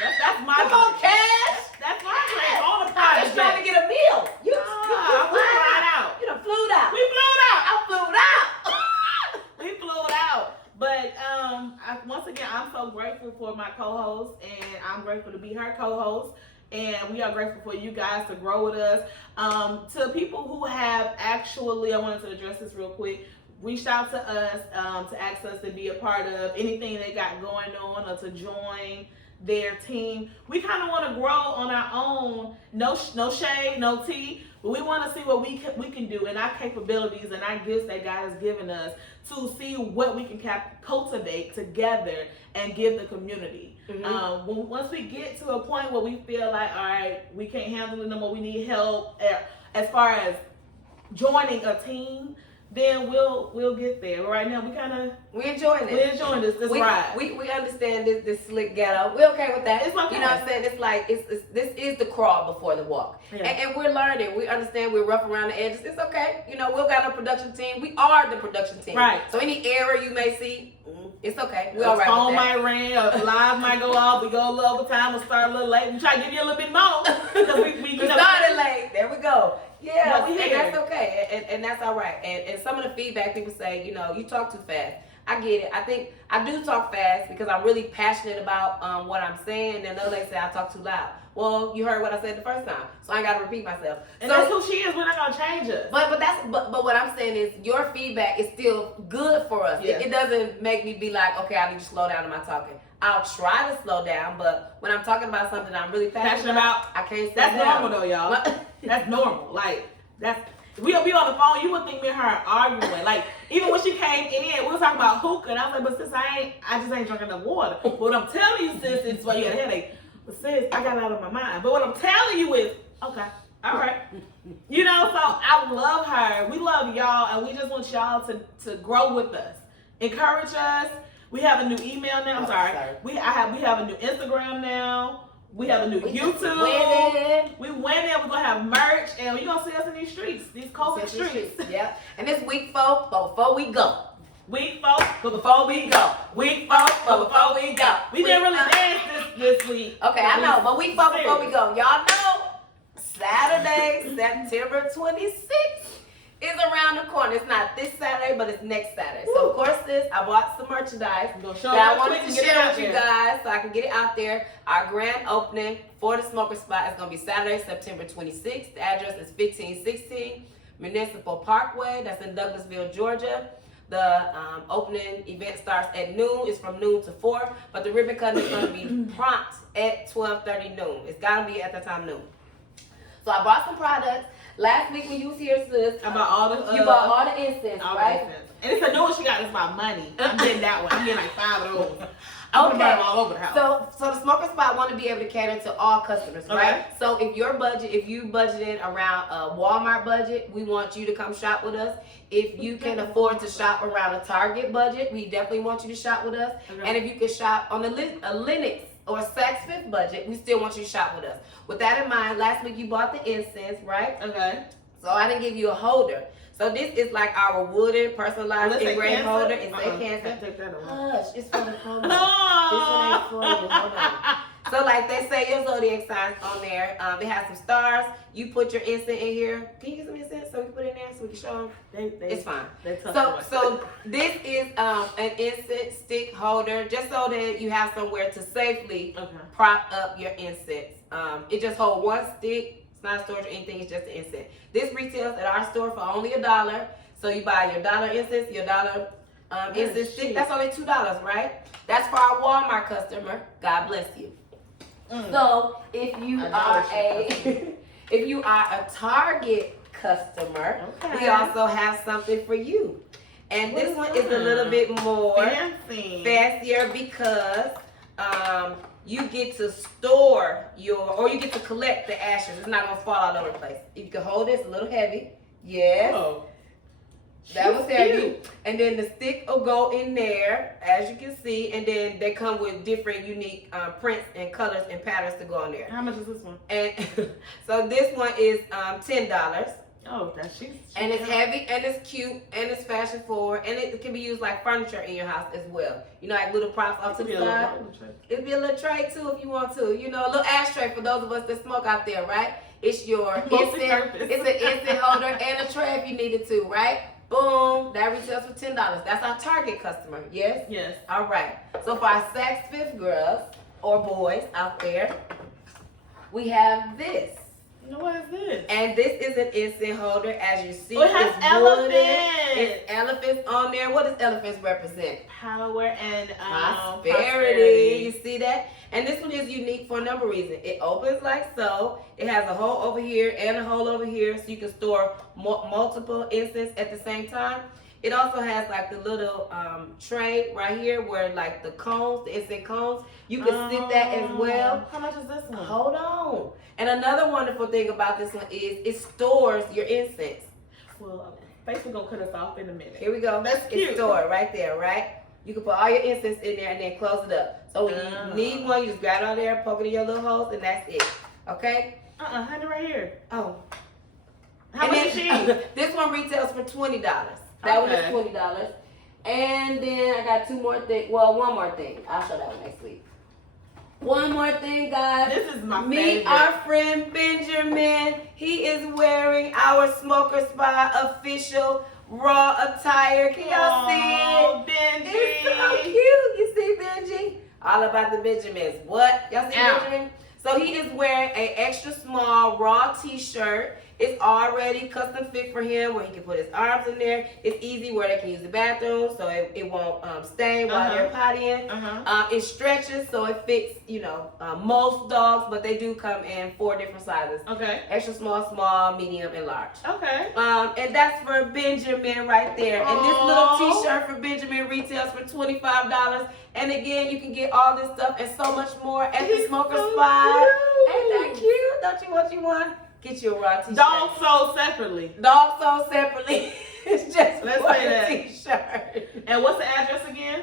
That's my Come on, Cash! That's my dream. On the I'm private just trying to get a meal. You I'm flying out. You done flew out. We flew out. I flew out. We flew out. But once again, I'm so grateful for my co-host, and I'm grateful to be her co-host. and we are grateful for you guys to grow with us. To people who have actually, I wanted to address this real quick, reached out to us to ask us to be a part of anything they got going on or to join their team. We kind of want to grow on our own. No shade, no tea. But we want to see what we can do and our capabilities and our gifts that God has given us to see what we can cultivate together and give the community. Once we get to a point where we feel like, all right, we can't handle it no more, we need help as far as joining a team, then we'll get there. But right now, we're enjoying it. We're enjoying this ride. We understand this slick ghetto. We're okay with that. It's okay. You know what I'm saying? It's like this is the crawl before the walk. Yeah. And we're learning. We understand we're rough around the edges. It's okay. You know, we've got a production team. We are the production team. Right. So any error you may see, it's okay. We're all right phone with that. might ring, or live might go off. We go a little overtime. We'll start a little late. We try to give you a little bit more because we started late. There we go. Yeah, and that's okay, and that's all right. And some of the feedback people say, you know, you talk too fast. I get it. I think I do talk fast because I'm really passionate about what I'm saying. And then the other lady said I talk too loud. Well, you heard what I said the first time, so I ain't got to repeat myself. And that's who she is. We're not gonna change her. But what I'm saying is your feedback is still good for us. Yeah. It doesn't make me be like, okay, I need to slow down in my talking. I'll try to slow down, but when I'm talking about something I'm really passionate about, I can't. That's normal though, y'all. That's normal. Like we'll be on the phone. You would think me and her are arguing. Like even when she came in, we were talking about hookah, and I was like, but sis, I just ain't drinking enough water. But what I'm telling you, sis, it's why you got a headache. But sis, I got it out of my mind. But what I'm telling you is, okay, all right. You know, so I love her. We love y'all, and we just want y'all to grow with us, encourage us. We have a new email now. I'm sorry. We have a new Instagram now. We have a new YouTube. We went in. We're gonna have merch, and you're gonna see us in these streets, these coastal streets. Yeah. And this week, folks, but before we go. Week, folks, but before we go. Week, folks, but before we go. We didn't really dance this week. Okay, I know, but week, folks, before we go. Y'all know Saturday, September 26th. is around the corner. It's not this Saturday, but it's next Saturday. Woo. So, of course, sis, I bought some merchandise that I wanted to share with you guys so I can get it out there. Our grand opening for the Smoker Spot is going to be Saturday, September 26th. The address is 1516 Municipal Parkway. That's in Douglasville, Georgia. The opening event starts at noon. It's from noon to 4, but the ribbon cutting is going to be prompt at 12:30 noon. It's got to be at the time noon. So I bought some products. Last week when you was here, sis, I bought all the you bought all the incense, right? Incense. And it's a new one she got. It's about money. I'm getting that one. I'm getting like 5 of those. I'm gonna burn them all over the house. So the Smoker Spot want to be able to cater to all customers, right? So if you budgeted around a Walmart budget, we want you to come shop with us. If you can afford to shop around a Target budget, we definitely want you to shop with us. Okay. And if you can shop on a Lennox or a Saks Fifth budget, we still want you to shop with us. With that in mind, last week you bought the incense, right? Okay. So I didn't give you a holder. So this is like our wooden personalized engraved holder. It's a cancer. Hush, it's for the promo. This one ain't for you. Hold on. So like they say your zodiac signs on there. It has some stars. You put your incense in here. Can you get some incense so we can put it in there so we can show them? It's fine. So this is an incense stick holder, just so that you have somewhere to safely prop up your incense. It just holds one stick. It's not a storage or anything, it's just an incense. This retails at our store for only $1. So you buy your $1 incense, your $1 incense stick. That's only $2, right? That's for our Walmart customer. God bless you. So if you are a Target customer, we also have something for you. And this one is a little bit more fancier because you get to store you get to collect the ashes. It's not gonna fall all over the place. If you can hold it, it's a little heavy. Yes. Oh. That was there. And then the stick will go in there, as you can see, and then they come with different unique prints and colors and patterns to go on there. How much is this one? And so this one is $10. Oh, that's cheap. And it's heavy, and it's cute, and it's fashion forward, and it can be used like furniture in your house as well. You know, like little props off to the side. It'd be a little tray too if you want to. You know, a little ashtray for those of us that smoke out there, right? It's your instant. It's an instant holder and a tray if you needed to, right? Boom, that retails for $10. That's our Target customer, yes? Yes. All right. So for our Saks Fifth girls or boys out there, we have this. What is this? And this is an incense holder. As you see, Oh, it has it's elephants. wooden. It's elephants on there. What does elephants represent? Power and prosperity. You see that? And this one is unique for a number of reasons. It opens like so. It has a hole over here and a hole over here, so you can store multiple incense at the same time. It also has like the little tray right here where like the cones, the incense cones, you can sit that as well. How much is this one? Hold on. And another wonderful thing about this one is it stores your incense. Well, Facebook gonna cut us off in a minute. Here we go. That's cute. It's stored right there, right? You can put all your incense in there and then close it up. So when you need one, you just grab it out there, poke it in your little holes, and that's it. Okay? Honey, right here. Oh. How much is she? This one retails for $20. That one is $20. And then I got two more things. Well, one more thing. I'll show that one next week. One more thing, guys. This is my Meet favorite. our friend Benjamin. He is wearing our Smoker Spy official raw attire. Can y'all see it? Benji. It's so cute. You see Benji? All about the Benjamins. What? Y'all see Benjamin? So he is wearing an extra small raw t-shirt. It's already custom fit for him where he can put his arms in there. It's easy where they can use the bathroom so it won't stain while they're pottying. It stretches so it fits, most dogs, but they do come in 4 different sizes. Okay. Extra small, small, medium, and large. Okay. And that's for Benjamin right there. And this little t-shirt for Benjamin retails for $25. And again, you can get all this stuff and so much more at the Smoker Spy. Ain't that cute? Don't you what you want? Get you a raw t-shirt. Dog sold separately. Dog sold separately. It's just Let's for say a that. t-shirt. And what's the address again?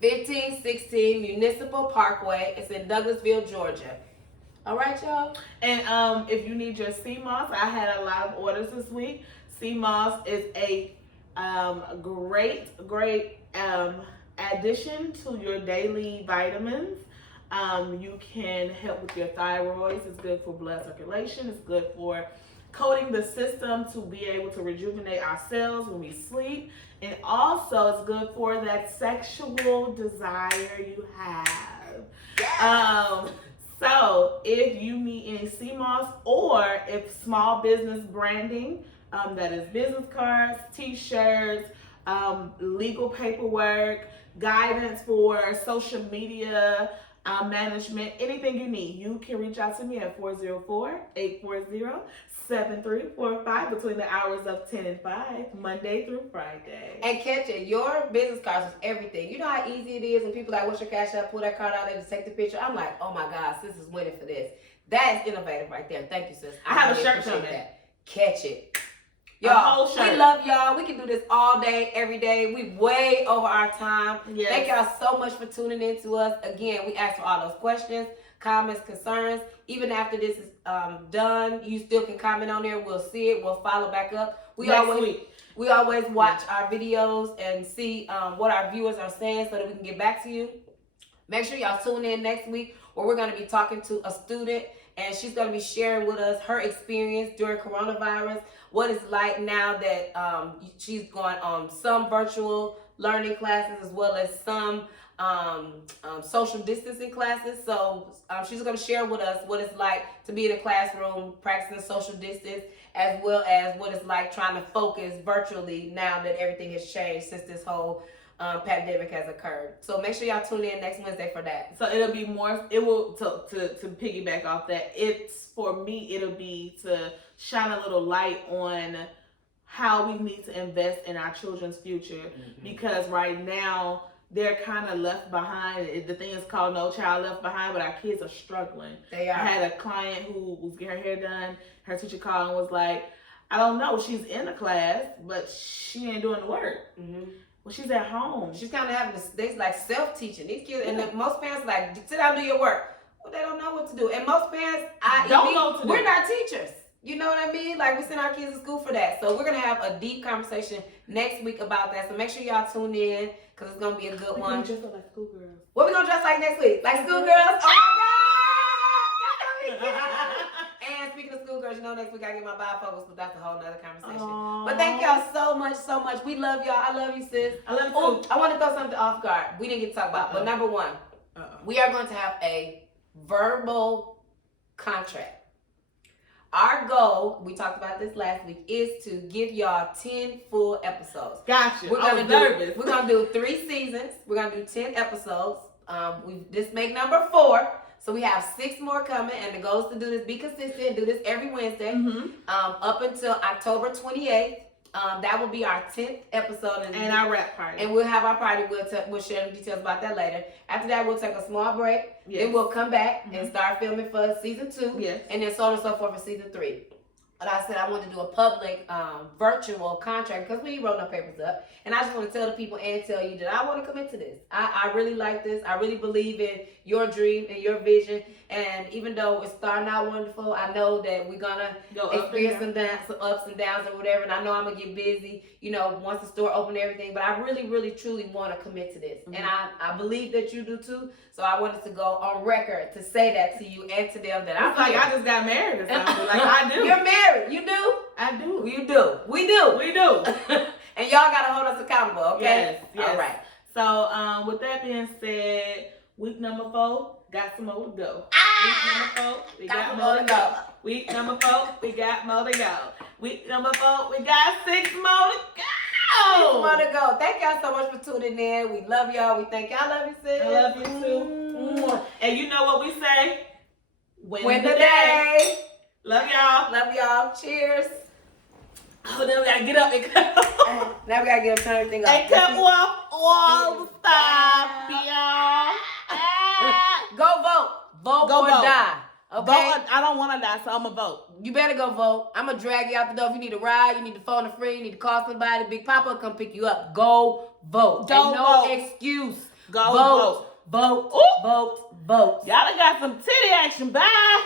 1516 Municipal Parkway. It's in Douglasville, Georgia. All right, y'all. And if you need your sea moss, I had a lot of orders this week. Sea moss is a great addition to your daily vitamins. You can help with your thyroids. It's good for blood circulation. It's good for coating the system to be able to rejuvenate our cells when we sleep. And also it's good for that sexual desire you have. So if you need any sea moss or if small business branding, that is business cards, t-shirts, legal paperwork, guidance for social media, management, anything you need, you can reach out to me at 404-840-7345 between the hours of 10 and 5, Monday through Friday. And catch it, your business cards is everything. You know how easy it is when people like, what's your cash out, pull that card out there to take the picture. I'm like, oh my God, sis is winning for this. That is innovative right there. Thank you, sis. I have a really shirt appreciate coming. that. Catch it. A Y'all, whole shirt. we love y'all. We can do this all day, every day. We way over our time. Yes. Thank y'all so much for tuning in to us. Again, we ask for all those questions, comments, concerns. Even after this is done, you still can comment on there. We'll see it. We'll follow back up. We always watch our videos and see what our viewers are saying so that we can get back to you. Make sure y'all tune in next week where we're going to be talking to a student and she's going to be sharing with us her experience during coronavirus, what it's like now that she's going on some virtual learning classes as well as some social distancing classes. So she's going to share with us what it's like to be in a classroom practicing social distance, as well as what it's like trying to focus virtually now that everything has changed since this whole pandemic has occurred. So make sure y'all tune in next Wednesday for that. So it'll be more, it will, to piggyback off that, for me, it'll be to shine a little light on how we need to invest in our children's future. Because right now, they're kind of left behind. The thing is called No Child Left Behind, but our kids are struggling. They are. I had a client who was getting her hair done. Her teacher called and was like, I don't know, she's in the class, but she ain't doing the work. Well, she's at home. She's kind of having this, they like self-teaching. These kids, and most parents like, sit down and do your work. Well, they don't know what to do. And most parents, we're not teachers. You know what I mean? Like, we send our kids to school for that. So we're going to have a deep conversation next week about that. So make sure y'all tune in because it's going to be a good one. Just like schoolgirls. What we going to dress like next week? Like schoolgirls? Oh, my God! That's gonna be good. And speaking of schoolgirls, you know, next week I get my bifocals, but that's a whole nother conversation. Aww. But thank y'all so much, so much. We love y'all. I love you, sis. I love you Oh, too. I want to throw something off guard. We didn't get to talk about, but number one, we are going to have a verbal contract. Our goal, we talked about this last week, is to give y'all 10 full episodes. Gotcha. We're gonna do 3 seasons. We're gonna do 10 episodes. This make number 4. So we have 6 more coming, and the goal is to do this, be consistent, do this every Wednesday, up until October 28th. That will be our 10th episode. And our rap party. And we'll have our party. We'll share the details about that later. After that, we'll take a small break. Yes. Then we'll come back and start filming for season 2. Yes. And then so on and so forth for season 3. But I said I wanted to do a public virtual contract because we ain't wrote no papers up. And I just want to tell the people and tell you that I want to commit to this. I really like this. I really believe in your dream and your vision. And even though it's starting out wonderful, I know that we're going to experience some ups and downs or whatever. And I know I'm going to get busy, once the store open and everything. But I really, really, truly want to commit to this. And I believe that you do too. So I wanted to go on record to say that to you and to them that It's like I just got married or something. Like I do. You're married. You do? I do. You do. We do. We do. And y'all got to hold us accountable, okay? Yes. All right. So, with that being said, week number 4, got some more to go. Week number 4, we got more to go. Week number 4, we got more to go. Week number 4, we got 6 more to go. 6 more to go. Thank y'all so much for tuning in. We love y'all. We thank y'all. Love you, sis. I love you too. And you know what we say? Win the day. Love y'all. Love y'all. Cheers. Oh, then we gotta get up and go. Now we gotta get up, turn everything off. And cut off all the stuff, y'all. Go vote. Vote Go or vote. die. Okay? Vote, I don't want to die, so I'm gonna vote. You better go vote. I'm gonna drag you out the door. If you need a ride, you need to phone a friend, you need to call somebody. Big Papa will come pick you up. Go vote. Go Ain't no vote. excuse. Go vote. Vote. Ooh. Vote. Vote. Y'all done got some titty action. Bye.